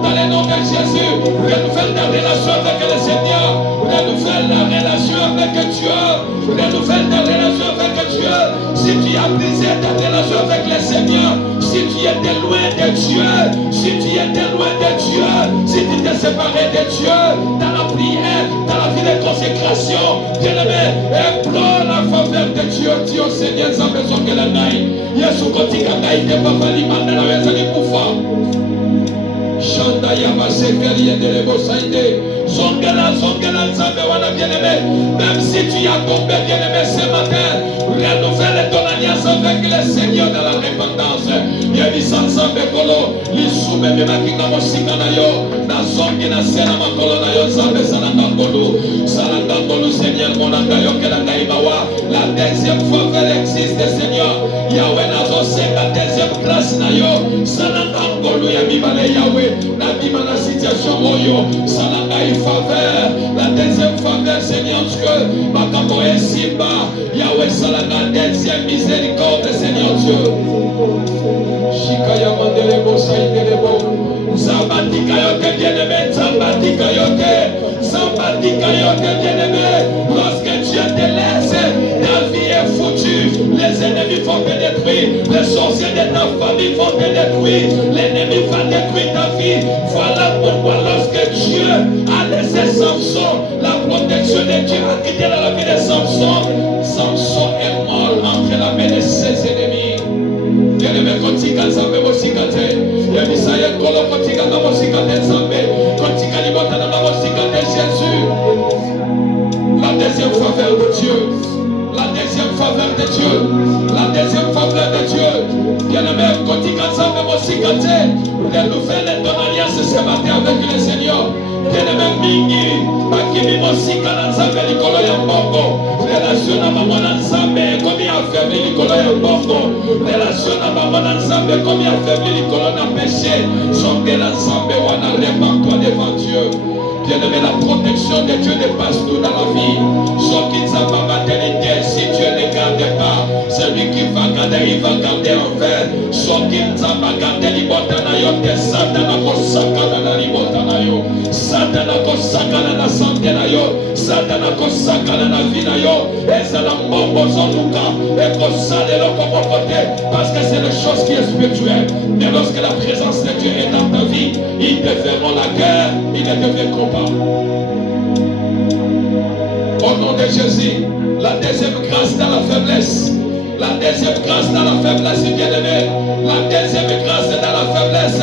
Dans le nom de Jésus, renouvelle ta relation avec le Seigneur. Renouvelle la relation avec Dieu. Renouvelle ta relation avec Dieu. Si tu as brisé ta relation avec le Seigneur, si tu étais loin de Dieu, si tu étais loin de Dieu, si tu t'es séparé de Dieu, dans la prière, dans la vie de consécration, bien-aimé, implore la faveur de Dieu. Dis au Seigneur, sans besoin que la naïe. Yesu kotika naïte papa limanda na weza ni kufa. Shanda ya masekeli yendele bosaide. Zongela, zongela, nzambe wana bien-aimé. Même si tu as tombé bien-aimé ce matin, renouvelle ton alliance avec le Seigneur dans la repentance. Yebisa nzambe kolo, lisume mimakinga mosika na yo. Na zongi na sena makolo na yo nzambe salanga kolo. Salanga kolo Seigneur monanga yo kelanga imawa. La deuxième faveur existe Seigneur. Yahweh na zosenga deuxième grâce na yo. Salanga kolo ya mibale Yahweh. Na bima na situation oyo. Salanga faveur, la deuxième faveur, Seigneur Dieu, Makambo et Simba, Yahweh Salanga, deuxième miséricorde, Seigneur Dieu. Shikaya Mandelebo, Saïdelebo, Zambatika Yoke, bien-aimé, Zambatika Yoke, Zambatika Yoke, bien-aimé, lorsque Dieu te laisse, ta vie est foutue, les ennemis vont te détruire, les sorciers de ta famille vont te détruire, l'ennemi va détruire ta vie. Voilà pourquoi lorsque Dieu a laissé Samson, la protection de Dieu a quitté la vie de Samson. Samson est mort entre la main de ses ennemis. Bien-aimé, kotika nzambe mosikate. Yebisaya kolo kotika na mosikate nzambe. Kotika libota na mosikate Jésus. La deuxième faveur de Dieu. La deuxième faveur de Dieu. La deuxième faveur de Dieu. Bien-aimé, kotika nzambe mosikate. Renouvelle ton alliance ce matin avec le Seigneur. Bien-aimé mingi, bakimi mosika na nzambe likolo ya mbongo. Relation na mama na nzambe komi affaibli likolo ya mbongo. Relation na mama na nzambe komi affaibli likolo na péché. Songela nzambe wana répands-toi devant Dieu. Bien-aimé, la protection de Dieu dépasse tout dans la vie. Soki nzamba maternité, si Dieu ne garde pas, celui qui va garder, il va garder enfer. Soki nzamba garde libota na yo, te satana ko sakana na libota na yo. Satana ko sakana na santé na na kosakana na vie na yo ezala mbongo ozoluka ekosalelo comme côté parce que c'est une chose qui est spirituelle. Mais lorsque la présence de Dieu est dans ta vie, ils te feront la guerre, ils ne te vaincront pas. Au nom de Jésus, la deuxième grâce dans la faiblesse. La deuxième grâce dans la faiblesse, bien-aimé. La deuxième grâce dans la faiblesse.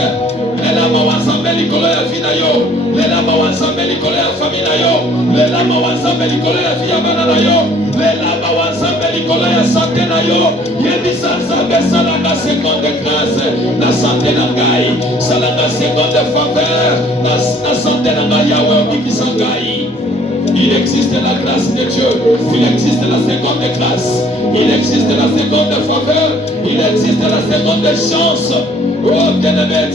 Les lames ensemble, les collègues à vie na yo. Les lames ensemble, les collègues à famille na yo. Les lames ensemble, les collègues à vie à banana yo. Les lames ensemble, les collègues à santé na yo. Yebisa nzambe salanga seconde grâce. La santé na ngai. Salanga seconde faveur. La santé na ngai yawe obikisa ngai. Il existe la grâce de Dieu, il existe la seconde grâce, il existe la seconde faveur, il existe la seconde chance. Oh bien-aimé,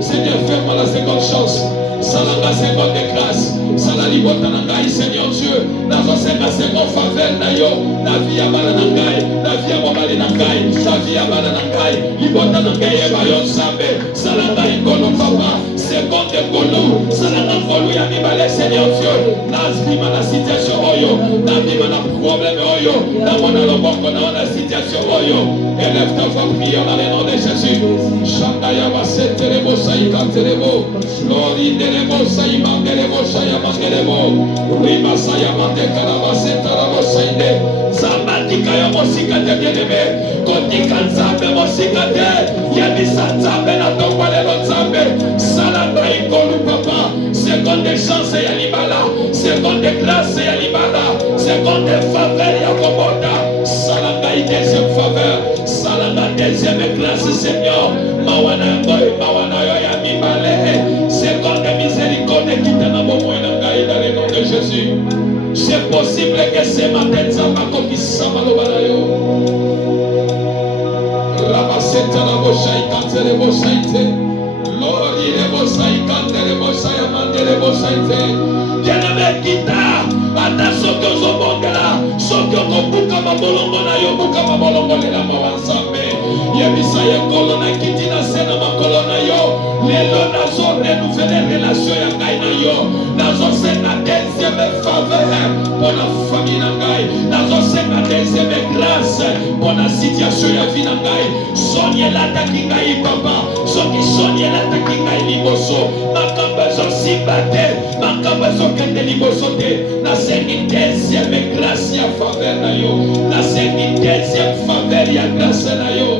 Seigneur, fais-moi la seconde chance. Salanga seconde grâce, salali botanangai, Seigneur Dieu, nazosenga seconde faveur na yo, na vie ya bana nangai, na vie ya mobali nangai, na vie ya bana nangai, libota nangai eba yo nzambe, salanga ngolo papa, seconde ngolo, salanga ngolo ya mibale, Seigneur Dieu, nazbima na situation oyo, nazbima na problème oyo, na mona loboko na situation oyo, élève ta voix, prie dans le nom de Jésus, chanda ya baseterebo saïka terebo, glory derebo saïma derebo sayama derebo, riba sayama dekaraba setarabo saïde, zambatika ya mosika te bien-aimé, kotika nzambe mosika te, yebisa nzambe na tongwale lo nzambe, salanga ikolu papa, seconde chance ya libala, seconde grâce ya libala, seconde faveur ya komoda, salanga deuxième faveur, salanga deuxième grâce Seigneur, mawana yo ya mibale, seconde miséricorde qui t'a n'abomoué dans le nom de Jésus. C'est possible que ce matin nzamba kokisama lobala yo. Rabaseta la boshai kantele boshaite. Lori le boshai kantele boshai amandele boshaite. Bien-aimé kita, ata soki ozobongela, soki okobuka mabolongo na yo, buka mabolongo lela mawa nzambe. Yebisa ye kolo na kiti na se na makolo na yo. Lelo nazo renouveler relation ya ngai na yo. Nazo senga deuxième faveur pour la famille na ngai. Nazo senga deuxième grâce pour la situation ya vie na ngai. Soni elataki ngai papa, soki soni elataki ngai liboso, makambo ezosimba te, makambo ezokende liboso te. Nasengi deuxième grâce ya faveur na yo, nasengi deuxième faveur ya grâce na yo.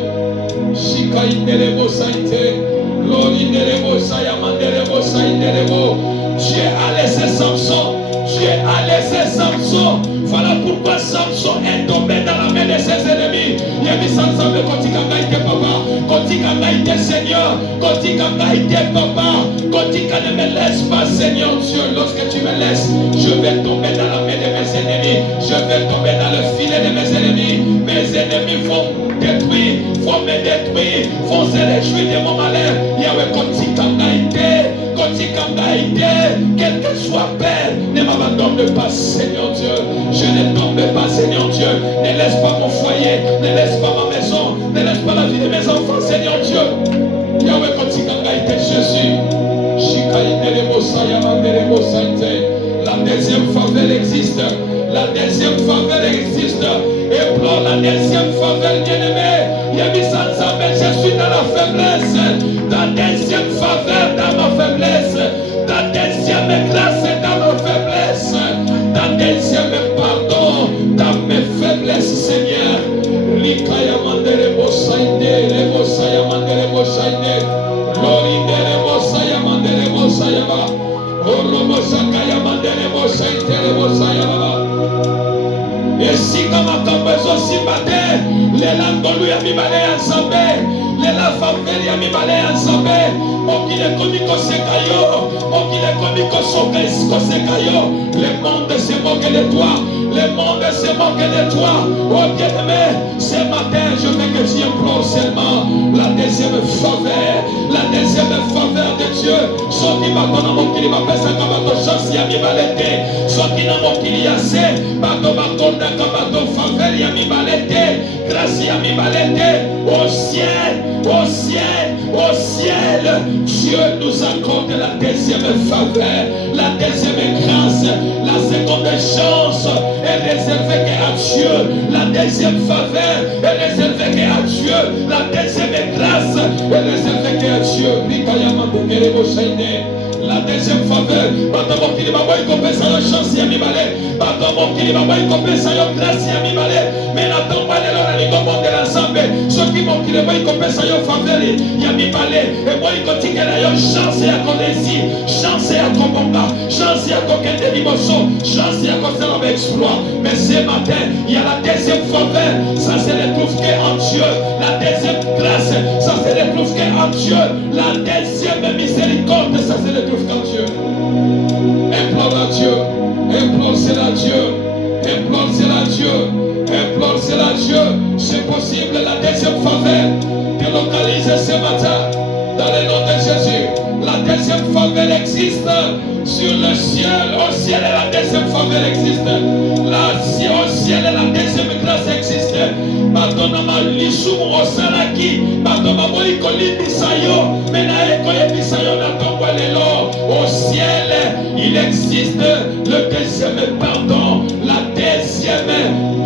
Shika indelebo saite, Lord indelebo sayamandelebo saindelebo. Dieu a laissé Samson, Dieu a laissé Samson. Voilà pourquoi Samson est tombé dans la main de ses ennemis. Yebisa nzambe kotika ngai te papa, kotika ngai te Seigneur, kotika ngai te papa, kotika ne me laisse pas Seigneur Dieu. Lorsque tu me laisses, je vais tomber dans la main de mes ennemis, je vais tomber dans le filet de mes ennemis. Mes ennemis vont détruire, vont me détruire, vont se réjouir de mon malheur. Yahweh kotika ngai te, kotika ngai te, quel que soit Père, ne m'abandonne pas Seigneur Dieu. Je ne tombe pas Seigneur Dieu, ne laisse pas mon foyer, ne laisse pas ma maison, ne laisse pas la vie de mes enfants Seigneur Dieu. Yahweh kotika ngai te Jésus. La deuxième faveur existe. La deuxième faveur existe. Et pour la deuxième faveur, bien-aimé, Yebisa nzambe, je suis dans la faiblesse. Ta deuxième faveur dans ma faiblesse. Ta deuxième grâce dans ma faiblesse. Ta deuxième pardon dans mes faiblesses, Seigneur. Rikaya mandere bosaide, rebosaya mandere bosaide. Lori dere bosaya mandere bosaya ba. Orobosakaya mandere bosaide, rebosaya ba. Esika makambo ezosimba te, lela ngolu ya mibale ya nzambe, lela faveur ya mibale ya nzambe, mokili ekomi koseka yo, mokili ekomi koseka yo. Le monde se moque de toi, le monde se moque de toi. Oh bien-aimé, ce matin je veux que tu implores seulement la deuxième faveur de Dieu. Soki bakona mokili bapesaka bato chance ya mibale te, soki na mokili ya se bato bakonda kabato faveur ya mibale te, grâce ya mibale te. Au ciel, au ciel, au ciel, Dieu nous accorde la deuxième faveur, la deuxième grâce, deuxième faveur est réservée à Dieu. La deuxième grâce est réservée à Dieu. La deuxième faveur, Bato Mokili Baba Ikopesa yo chance ya mibale, Bato Mokili Baba Ikopesa yo grâce ya mibale, mais na tomba lelo na lingomo de l'ensemble, soki Mokili Baba Ikopesa yo faveur ya mibale, et moi ikotikela yo chance ya konesi, chance ya kobonga, chance ya kokende liboso, chance ya kosala exploit. Mais ce matin, il y a la deuxième faveur, ça se retrouve qu'en Dieu. La deuxième grâce, ça se retrouve qu'en Dieu. La deuxième miséricorde, ça se retrouve qu'en Dieu. Implore à Dieu, implore c'est à Dieu, implore c'est à Dieu, implore c'est à Dieu. C'est possible, la deuxième faveur te localise ce matin dans le nom de Jésus. La deuxième faveur existe sur le ciel. Au ciel, la deuxième faveur existe. Au ciel, la deuxième grâce existe. Batonama lisumu osalaki. Batoma boiko libisayo. Menae koye bisayo na tongwa lelo. Au ciel, il existe le deuxième pardon, la deuxième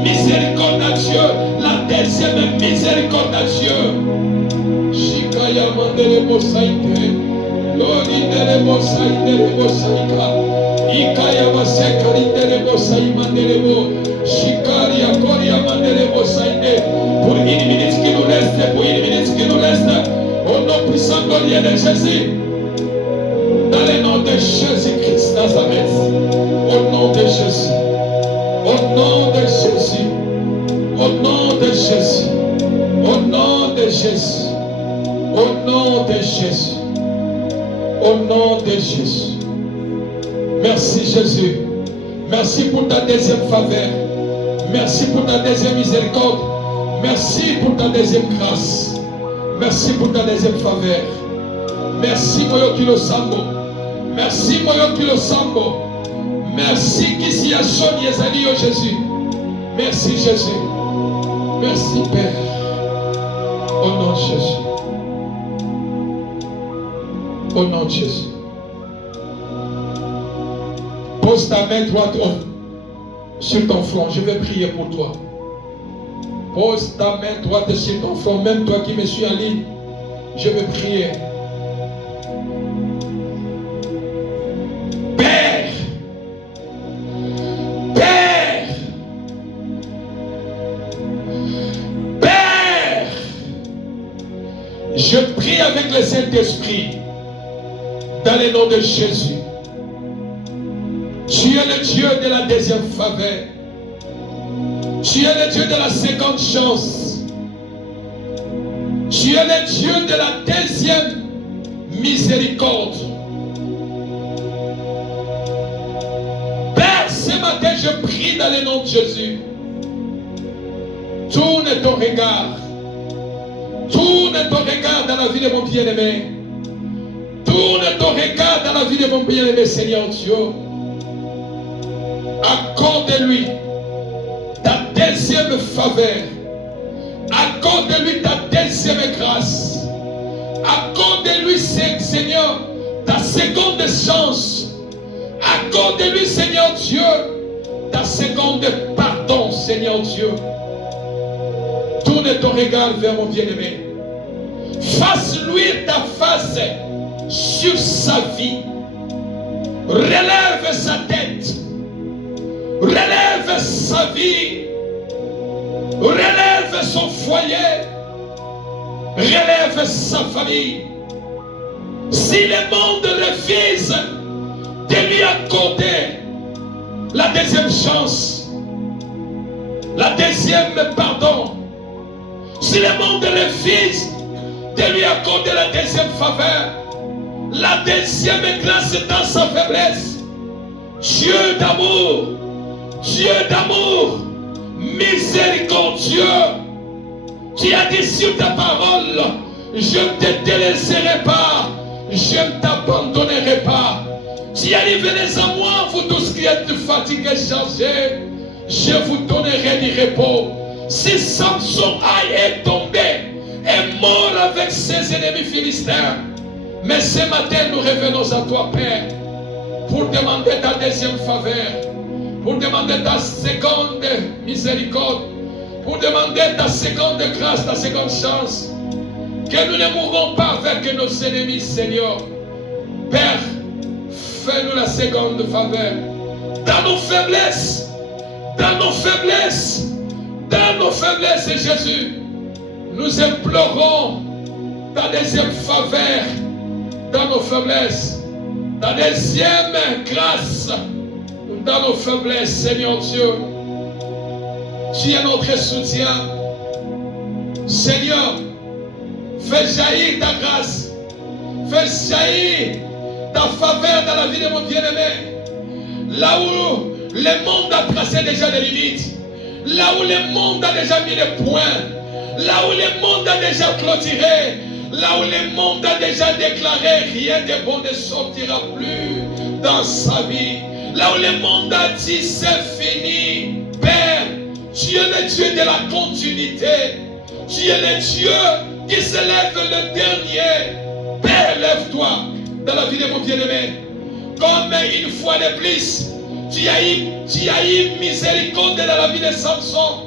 miséricorde à Dieu, la deuxième miséricorde à Dieu. Shikaya mandele mosaike. Lori dele mosai dele mosaika. Ikaya masekari dele mosai mandelebo. Shikari akori mandele mosaide. Pour une minute qui nous reste, pour une minute qui nous reste, au nom puissant glorieux de Jésus, dans le nom de Jésus-Christ Nazareth, au nom de Jésus, au nom de Jésus, au nom de Jésus, au nom de Jésus, au nom de Jésus. Au nom de Jésus. Merci Jésus. Merci pour ta deuxième faveur. Merci pour ta deuxième miséricorde. Merci pour ta deuxième grâce. Merci pour ta deuxième faveur. Merci Moyo Kilo Sambo. Merci Moyo Kilo Sambo. Merci Kisi Yashon Yezali au Jésus. Merci Jésus. Merci Père. Au nom de Jésus. Au nom de Jésus. Pose ta main droite sur ton front. Je vais prier pour toi. Pose ta main droite sur ton front. Même toi qui me suis en ligne, je vais prier. Père, Père, Père, je prie avec le Saint-Esprit. Dans le nom de Jésus, tu es le Dieu de la deuxième faveur. Tu es le Dieu de la seconde chance. Tu es le Dieu de la deuxième miséricorde. Père, ce matin, je prie dans le nom de Jésus. Tourne ton regard. Tourne ton regard dans la vie de mon bien-aimé. Tourne ton regard dans la vie de mon bien-aimé Seigneur Dieu. Accorde-lui ta deuxième faveur. Accorde-lui ta deuxième grâce. Accorde-lui, Seigneur, ta seconde chance. Accorde-lui, Seigneur Dieu, ta seconde pardon, Seigneur Dieu. Tourne ton regard vers mon bien-aimé. Fasse luire ta face sur sa vie. Relève sa tête. Relève sa vie. Relève son foyer. Relève sa famille. Si le monde refuse de lui accorder la deuxième chance, la deuxième pardon, si le monde refuse de lui accorder la deuxième faveur, la deuxième grâce dans sa faiblesse, Dieu d'amour, miséricordieux, qui a dit sur ta parole, je ne te délaisserai pas, je ne t'abandonnerai pas. Tu as dit, venez à moi, vous tous qui êtes fatigués, chargés, je vous donnerai du repos. Si Samson est tombé, est mort avec ses ennemis philistins, mais ce matin nous revenons à toi, Père, pour demander ta deuxième faveur, pour demander ta seconde miséricorde, pour demander ta seconde grâce, ta seconde chance. Que nous ne mourrons pas avec nos ennemis, Seigneur. Père, fais-nous la seconde faveur. Dans nos faiblesses, Jésus, nous implorons ta deuxième faveur dans nos faiblesses, ta deuxième grâce dans nos faiblesses, Seigneur Dieu. Tu es notre soutien. Seigneur, fais jaillir ta grâce, fais jaillir ta faveur dans la vie de mon bien-aimé. Là où le monde a tracé déjà des limites, là où le monde a déjà mis les points, là où le monde a déjà clôturé, là où le monde a déjà déclaré rien de bon ne sortira plus dans sa vie, là où le monde a dit c'est fini. Père, tu es le Dieu de la continuité, tu es le Dieu qui se lève le dernier. Père, lève-toi dans la vie de mon bien-aimé. Comme une fois de plus, tu as eu miséricorde dans la vie de Samson.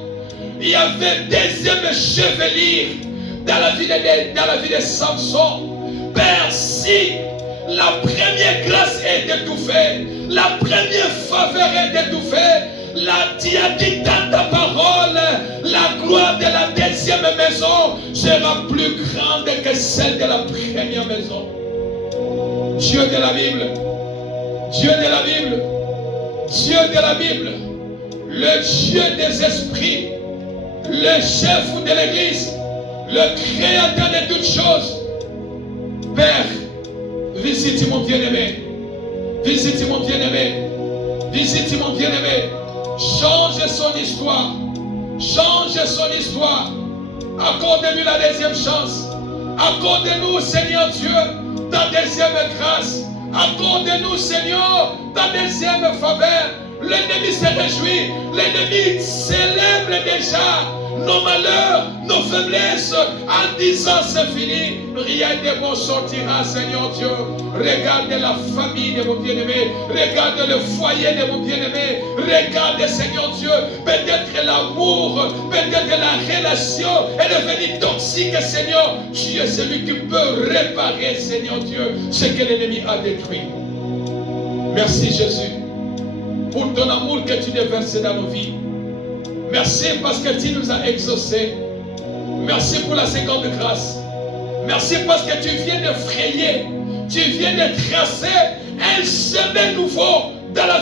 Il y avait deuxième chevelure dans la vie de Samson. Père, si la première grâce est étouffée, la première faveur est étouffée, tu as dit dans ta parole, la gloire de la deuxième maison sera plus grande que celle de la première maison. Dieu de la Bible, Dieu de la Bible, Dieu de la Bible, le Dieu des esprits, le chef de l'église, le créateur de toutes choses. Père, visite mon bien-aimé, visite mon bien-aimé, visite mon bien-aimé, change son histoire, change son histoire, accorde-lui la deuxième chance, accorde-nous Seigneur Dieu ta deuxième grâce, accorde-nous Seigneur ta deuxième faveur. L'ennemi se réjouit, l'ennemi célèbre déjà nos malheurs, nos faiblesses, en disant c'est fini, rien de bon sortira, Seigneur Dieu. Regarde la famille de mon bien-aimé, regarde le foyer de mon bien-aimé, regarde, Seigneur Dieu, peut-être l'amour, peut-être la relation est devenue toxique, Seigneur. Tu es celui qui peut réparer, Seigneur Dieu, ce que l'ennemi a détruit. Merci Jésus pour ton amour que tu déverses dans nos vies. Merci parce que tu nous as exaucés. Merci pour la seconde grâce. Merci parce que tu viens de frayer, tu viens de tracer un chemin nouveau dans la vie